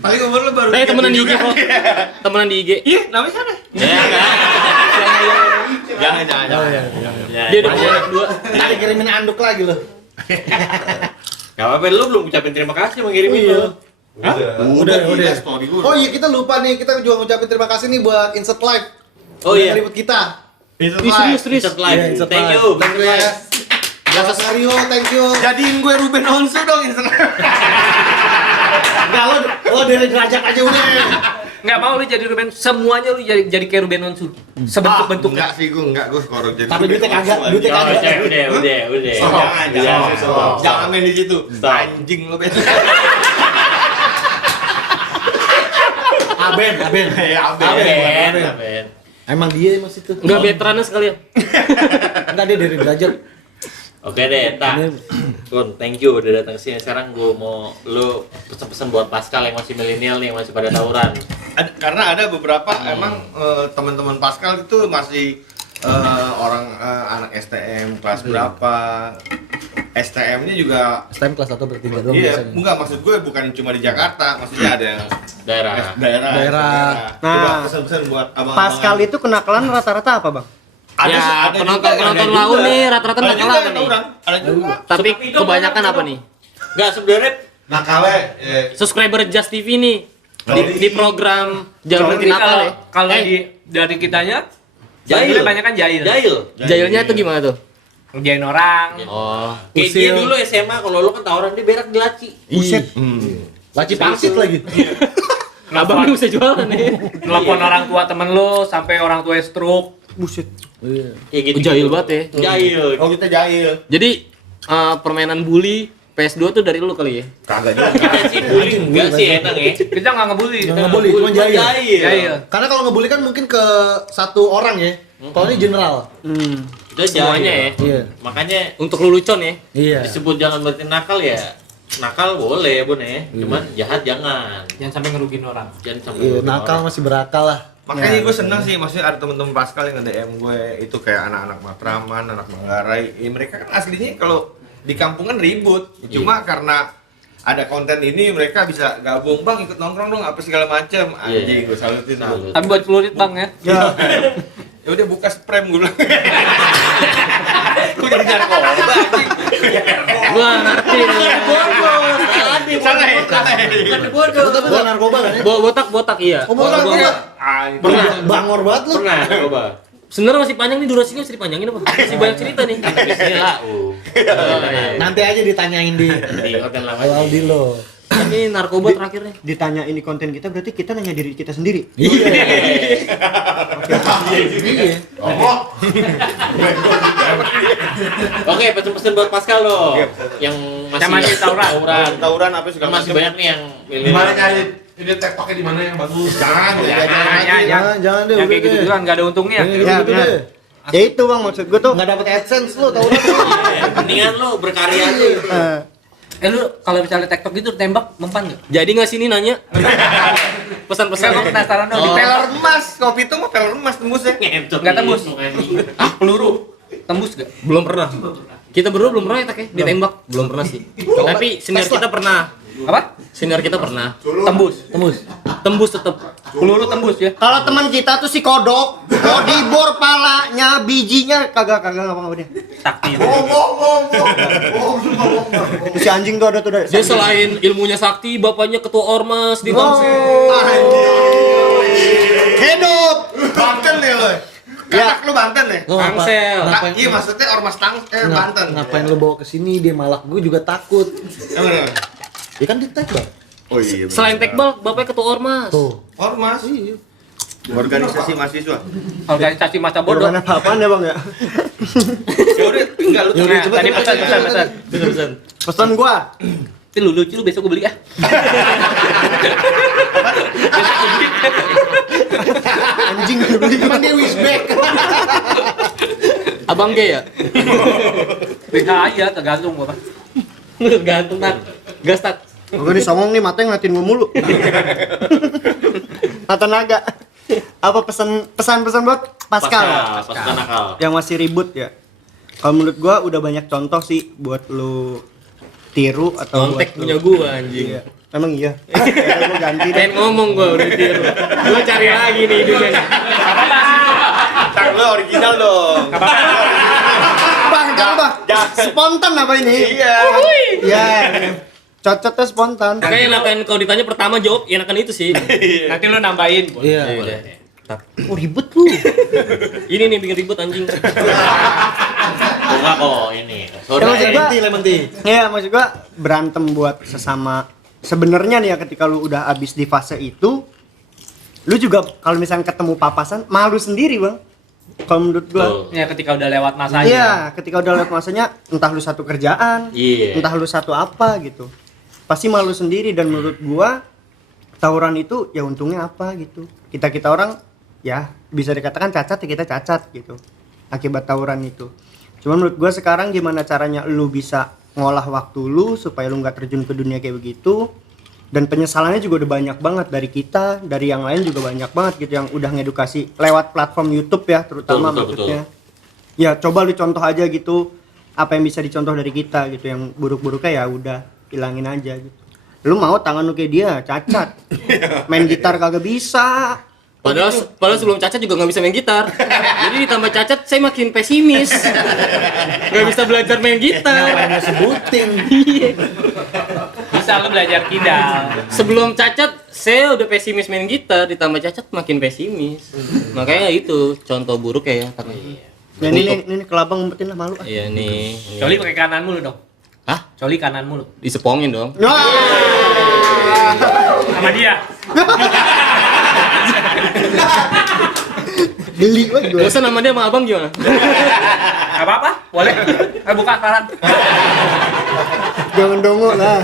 Paling umur lu baru. Saya temenan di IG 30 kok. Temenan di IG. Iya, namanya siapa? Ya enggak. Jangan. Ya, Dia udah punya anak 2. Ntar dikirimin anduk lagi loh. Gak apa-apa, lu belum ucapin terima kasih mengirimin Iya. lo. Udah. Story guru. Oh iya, kita lupa nih, kita juga ngucapin terima kasih nih buat Insert Live. Oh iya. Ribut kita. Itu Serius. Insert live. Iya, Insert Thank Live. you. Thank you ya. Balas Mario, thank you. Jadiin gue Ruben Onsu dong Instagram. Enggak, lo dari derajat aja udah. Nggak mau lu jadi Ruben, semuanya lu jadi kayak Ruben Onsu. Sebentuk-bentuk. Enggak sih gue, enggak gue skoro jadi. Tapi duitnya kagak, duitnya Oh, kagak. udah. Jangan main di situ. Stop. Anjing lo Ben. Aben. Aben. Emang dia mas itu. Enggak veterannya sekalian. Enggak, dia dari derajat. Oke deh, Kun, thank you udah datang sini. Sekarang gue mau lu pesan-pesan buat Pascal yang masih milenial nih, yang masih pada tawuran. Karena ada beberapa emang teman-teman Pascal itu masih anak STM kelas berapa. STM-nya juga STM kelas 1 berarti doang iya, biasanya. enggak maksud gue bukan cuma di Jakarta, maksudnya ada yang Daerah. daerah. Nah, Coba pesan-pesan buat abang-abang. Pascal itu kenakalan rata-rata apa bang? Ya, penonton lau nih rata-rata nakal apa nih? Ada juga. Tapi kebanyakan apa nih? Enggak, sebenarnya Nakalnya. Subscriber Just TV nih di program Jalur Jadi Nakal ya. kalau dari kitanya Jahil. banyak kan jahil. Jailnya tuh gimana tuh? Ngerjain orang. Oh, kayak dia dulu SMA, kalau lu kan tawuran dia berak di laci. Buset. Laci pangsit lagi. abang bisa jualan nih. Nelpon orang tua temen lu sampai orang tua stroke. Buset. Kayak gitu. Jahil banget ya. Jahil. Oh kita jahil. Jadi permainan bully PS2 tuh dari lu kali ya? Kagak juga. Kita sih bully enggak sih enak ya. Kita nggak ngebully. Nggak ngebully, cuma jahil. Jahil. Karena kalau ngebully kan mungkin ke satu orang ya. Kalau ini general. Udah Semuanya jahil. ya. Iya. Makanya Untuk lelucon ya. Iya. disebut jangan berarti nakal ya. Nakal boleh, Bun ya. Cuman jahat jangan. Jangan sampai ngerugiin orang. Jangan sampai Iya, ngerugiin nakal orang. masih berakal lah. Makanya gue seneng sih, maksudnya ada temen-temen Pascal yang nge-DM gue itu kayak anak-anak Matraman, anak Manggarai. Mereka kan aslinya kalau di kampungan ribut, cuma karena ada konten ini mereka bisa gabung, bang ikut nongkrong dong apa segala macem. Anjing gue salutin tuh. Tapi buat pelurit bang ya. Ya udah buka sprem gue bilang. Gue jadi narkoba anjing. Gua ngerti. Salah ya, salah ya. Lu tapi bukan narkoba kan ya? Botak iya. Oh, botak Gua- iya. Pernah. Bangor banget lu. Pernah coba. Sebenarnya masih panjang nih durasinya, masih dipanjangin apa? Masih banyak cerita nih. Bismillah. Nanti aja ditanyain di Di hotel lama. awal di lo. ini narkoba terakhirnya. Ditanya ini konten kita berarti kita nanya diri kita sendiri. Iya. Oke, pesan-pesan buat Pascal loh. Yang masih Tawuran apa Kan segala masih macam. banyak nih yang Di mana nyari ini TikToknya di mana yang bagus? Jangan. Jangan deh, Yang udah kayak gitu deh. kan nggak ada untungnya. Ya, Ya, gitu benar. deh. Ya itu bang maksud gue tuh. Nggak dapat AdSense lu tahu. mendingan lo berkarya aja. Lu kalau misalnya TikTok gitu tembak mempan nggak? Jadi nggak sini nanya? Saya Pesan-pesan. gue penasaran dong. Oh. Di Peler emas, kopi itu mah peler emas tembusnya. Nggak tembus. Peluru tembus gak? Belum pernah. Kita berdua belum pernah ya tak ya ditembak. Belum pernah sih. Tapi senior kita pernah. Apa? Senior kita pernah. Tembus. Tembus tetap. Peluru tembus ya. Kalau teman kita tuh si kodok, mau dibor palanya, bijinya kagak ngapa-ngapa dia. Sakti. Tuh si anjing tuh ada tuh dari. Dia selain ilmunya sakti, bapaknya ketua ormas di Tangsel. Hidup. Banten nih lo. Kanak lu Banten ya? Tangsel. Iya maksudnya ormas Banten. Ngapain lu bawa ke sini? Dia malak gue juga takut. Emang? Ya kan di tag bang. Oh iya. Selain tekbal, bapaknya ketua ormas. Tuh. Ormas. Iya. Organisasi mahasiswa. Organisasi masa bodoh. Mana apa-apaan ya bang ya? Ya udah tinggal lu. Nah, tadi pesan. Pesan gua. Tapi lu lucu lu besok gue beli ah. Anjing beli. Emang dia wishback. Abang G ya? Bisa aja tergantung apa. Gantung tak. Gas tak. Gua nih songong nih matanya ngeliatin gua mulu. Mata naga. Apa pesan-pesan buat Pascal? Pasukan nakal. Yang masih ribut ya. Kalau menurut gua udah banyak contoh sih buat lu tiru atau Kontek buat punya lu- gua anjing. Iya. Emang iya. Ya, gua ganti deh. Pengen ngomong gua udah ditiru. Gua cari lagi nih hidupnya. Tang lu original dong. Bang, jangan bang. Spontan apa ini? Iya. Iya. Cocoknya spontan. Makanya enakan kalau ditanya pertama jawab, ya enakan itu sih. Nanti lu nambahin. Iya. Oh ribet lu. Ini nih bikin ribut anjing. Enggak kok ini. Ya, maksud gua, Lemon tea. ya maksud gua berantem buat sesama. Sebenarnya nih ya ketika lu udah abis di fase itu, lu juga kalau misalnya ketemu papasan malu sendiri bang. Kalau menurut gua. Tuh. Ya ketika udah lewat masanya. Iya, ketika udah lewat masanya entah lu satu kerjaan, Iya. entah lu satu apa gitu. Pasti malu sendiri dan menurut gua tawuran itu ya untungnya apa gitu. Kita orang ya bisa dikatakan cacat ya kita cacat gitu. Akibat tawuran itu. Cuman menurut gua sekarang gimana caranya lu bisa ngolah waktu lu supaya lu nggak terjun ke dunia kayak begitu. Dan penyesalannya juga udah banyak banget dari kita, dari yang lain juga banyak banget gitu yang udah ngedukasi lewat platform YouTube ya terutama Betul, maksudnya. Ya coba lu contoh aja gitu apa yang bisa dicontoh dari kita gitu, yang buruk-buruknya ya udah hilangin aja gitu. Lu mau tangan lu kayak dia cacat, main gitar kagak bisa. Padahal sebelum cacat juga nggak bisa main gitar. Jadi ditambah cacat saya makin pesimis. Nggak bisa belajar main gitar. Hanya sebutin. Bisa lu belajar kidal. Sebelum cacat saya udah pesimis main gitar, ditambah cacat makin pesimis. Makanya itu contoh buruk ya. Ya ini kelabang ngumpetin lah malu. Iya nih. Coli pakai kanan mulu dong. Hah? Coli kanan mulu. Disepongin dong. Wah. Sama dia. Geli banget gue. Bosan sama dia sama abang gimana? Gak apa-apa, boleh. Buka kanan. Jangan dongo lah.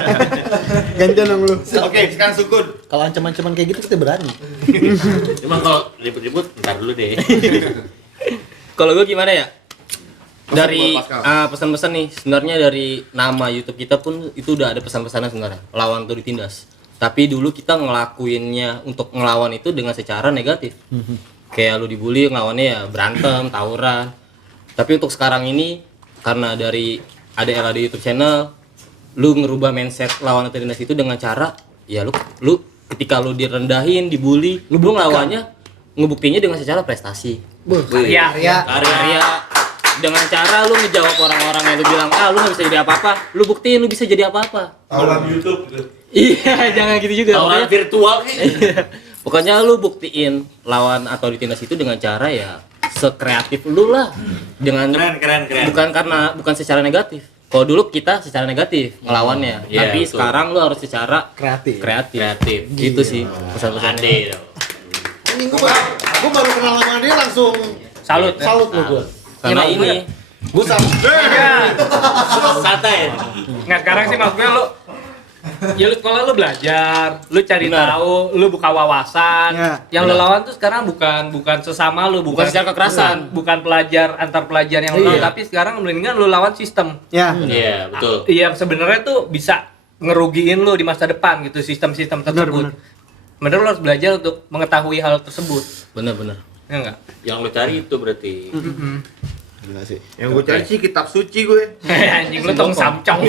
Gantian dong lu. Oke, sekarang Sukun. Kalau ancaman-ancaman kayak gitu kita berani. Cuman kalau ribut-ribut ntar dulu deh. Kalau gue gimana ya? Dari buat Pascal. pesan-pesan nih, sebenarnya dari nama YouTube kita pun itu udah ada pesan-pesannya sebenarnya. Lawan tuh ditindas. Tapi dulu kita ngelakuinnya untuk ngelawan itu dengan secara negatif. Kayak lu dibully, ngelawannya ya berantem, tawuran. Tapi untuk sekarang ini karena dari ada era di YouTube channel, lu ngerubah mindset lawan atau ditindas itu dengan cara ya lu ketika lu direndahin, dibully, lu ngelawannya ngebuktinya dengan secara prestasi. Karya. Karya dengan cara lu ngejawab orang-orang yang lu bilang lu nggak bisa jadi apa-apa, lu buktiin lu bisa jadi apa-apa. Tauran YouTube gitu. Iya, jangan gitu juga. Tauran virtual Pokoknya lu buktiin lawan atau ditindas itu dengan cara ya sekreatif lu lah, dengan keren. bukan secara negatif, Kalau dulu kita secara negatif ngelawannya, Iya, tapi betul. sekarang lu harus secara Kreatif. Kreatif. Gitu sih pesan-pesannya. Ade dong. Ini gue baru kenal sama dia langsung Salut. Ya. salut lo gue. Karena Iya, ini Gue salut. Ya. Santai. Nggak, sekarang sih maksudnya lu ya lu sekolah lu belajar, lu cari Benar. tahu, lu buka wawasan. Ya. Yang lu lawan tuh sekarang bukan sesama lu, bukan secara kekerasan. bukan pelajar antar pelajar yang lu lawan, tapi sekarang mendingan lu lawan sistem. Ya. Iya, betul. Yang sebenarnya tuh bisa ngerugiin lu di masa depan gitu, sistem-sistem tersebut. Bener lu harus belajar untuk mengetahui hal tersebut. bener-bener. Ya enggak? Yang lu cari itu berarti. Gila sih. Yang gue cari sih kitab suci gue. Anjing lu tong samcong.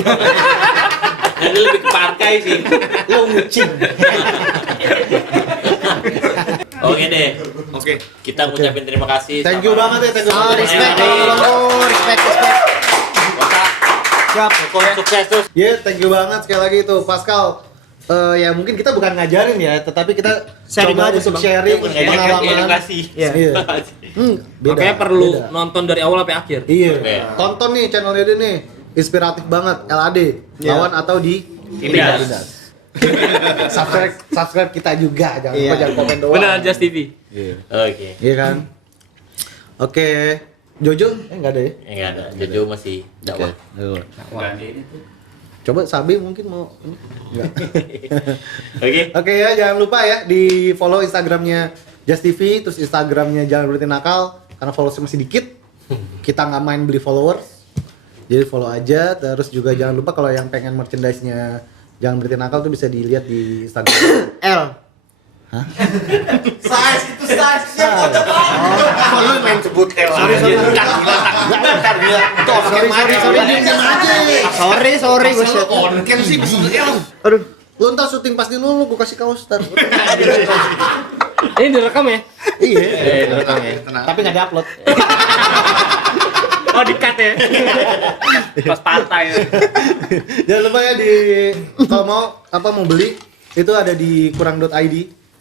Ini lebih ke parkai sih. Lo ngucing. Oke deh. Oke. Kita ngucapin terima kasih. Thank you banget ya, thank you. Oh, respect Hey. kalau respect. Siap. Sukses terus. Ya, thank you banget sekali lagi tuh Pascal. Ya mungkin kita bukan ngajarin ya, tetapi kita Sharing coba aja untuk sih, Bang. sharing Bukan ngajarin, pengalaman. edukasi. Iya. Iya. Beda. Makanya perlu beda. nonton dari awal sampai akhir. Iya. Oke. Tonton nih channelnya dia nih. Inspiratif banget LAD. Iya. Lawan atau di Tindas. subscribe kita juga, jangan lupa Iya. jangan komen doang. Benar, Just TV. Oke. Iya kan? Oke. Jojo? Enggak ada ya? Enggak ada. Jojo masih dakwah. Coba Sabi mungkin mau ini? Enggak. Oke. Oke ya, jangan lupa ya di follow Instagramnya Just TV, terus Instagramnya Jangan Berhenti Nakal, karena followersnya masih dikit. Kita nggak main beli followers, jadi follow aja. Terus juga jangan lupa kalau yang pengen merchandise-nya Jangan Berhenti Nakal tuh bisa dilihat di Instagram. L. Kok lu main sebut L aja? Ntar gila. Itu Sorry, diam aja. Sorry, gue shit. Onken sih bisa L. Aduh. Lu ntar syuting pas di lu kasih kaos ntar. Ini direkam ya? Iya. Direkam ya. Tapi nggak diupload. Oh, di-cut ya. Pas pantai. Jangan lupa ya kalau mau beli itu ada di kurang.id.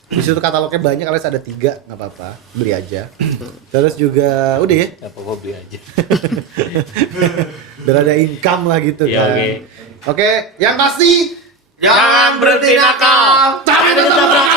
Di situ katalognya banyak, alias ada 3, nggak apa-apa, beli aja. Terus juga udah ya, Apa gua beli aja. biar ada income lah gitu Iya, kan. oke. Oke, yang pasti Jangan berhenti nakal. sampai jumpa.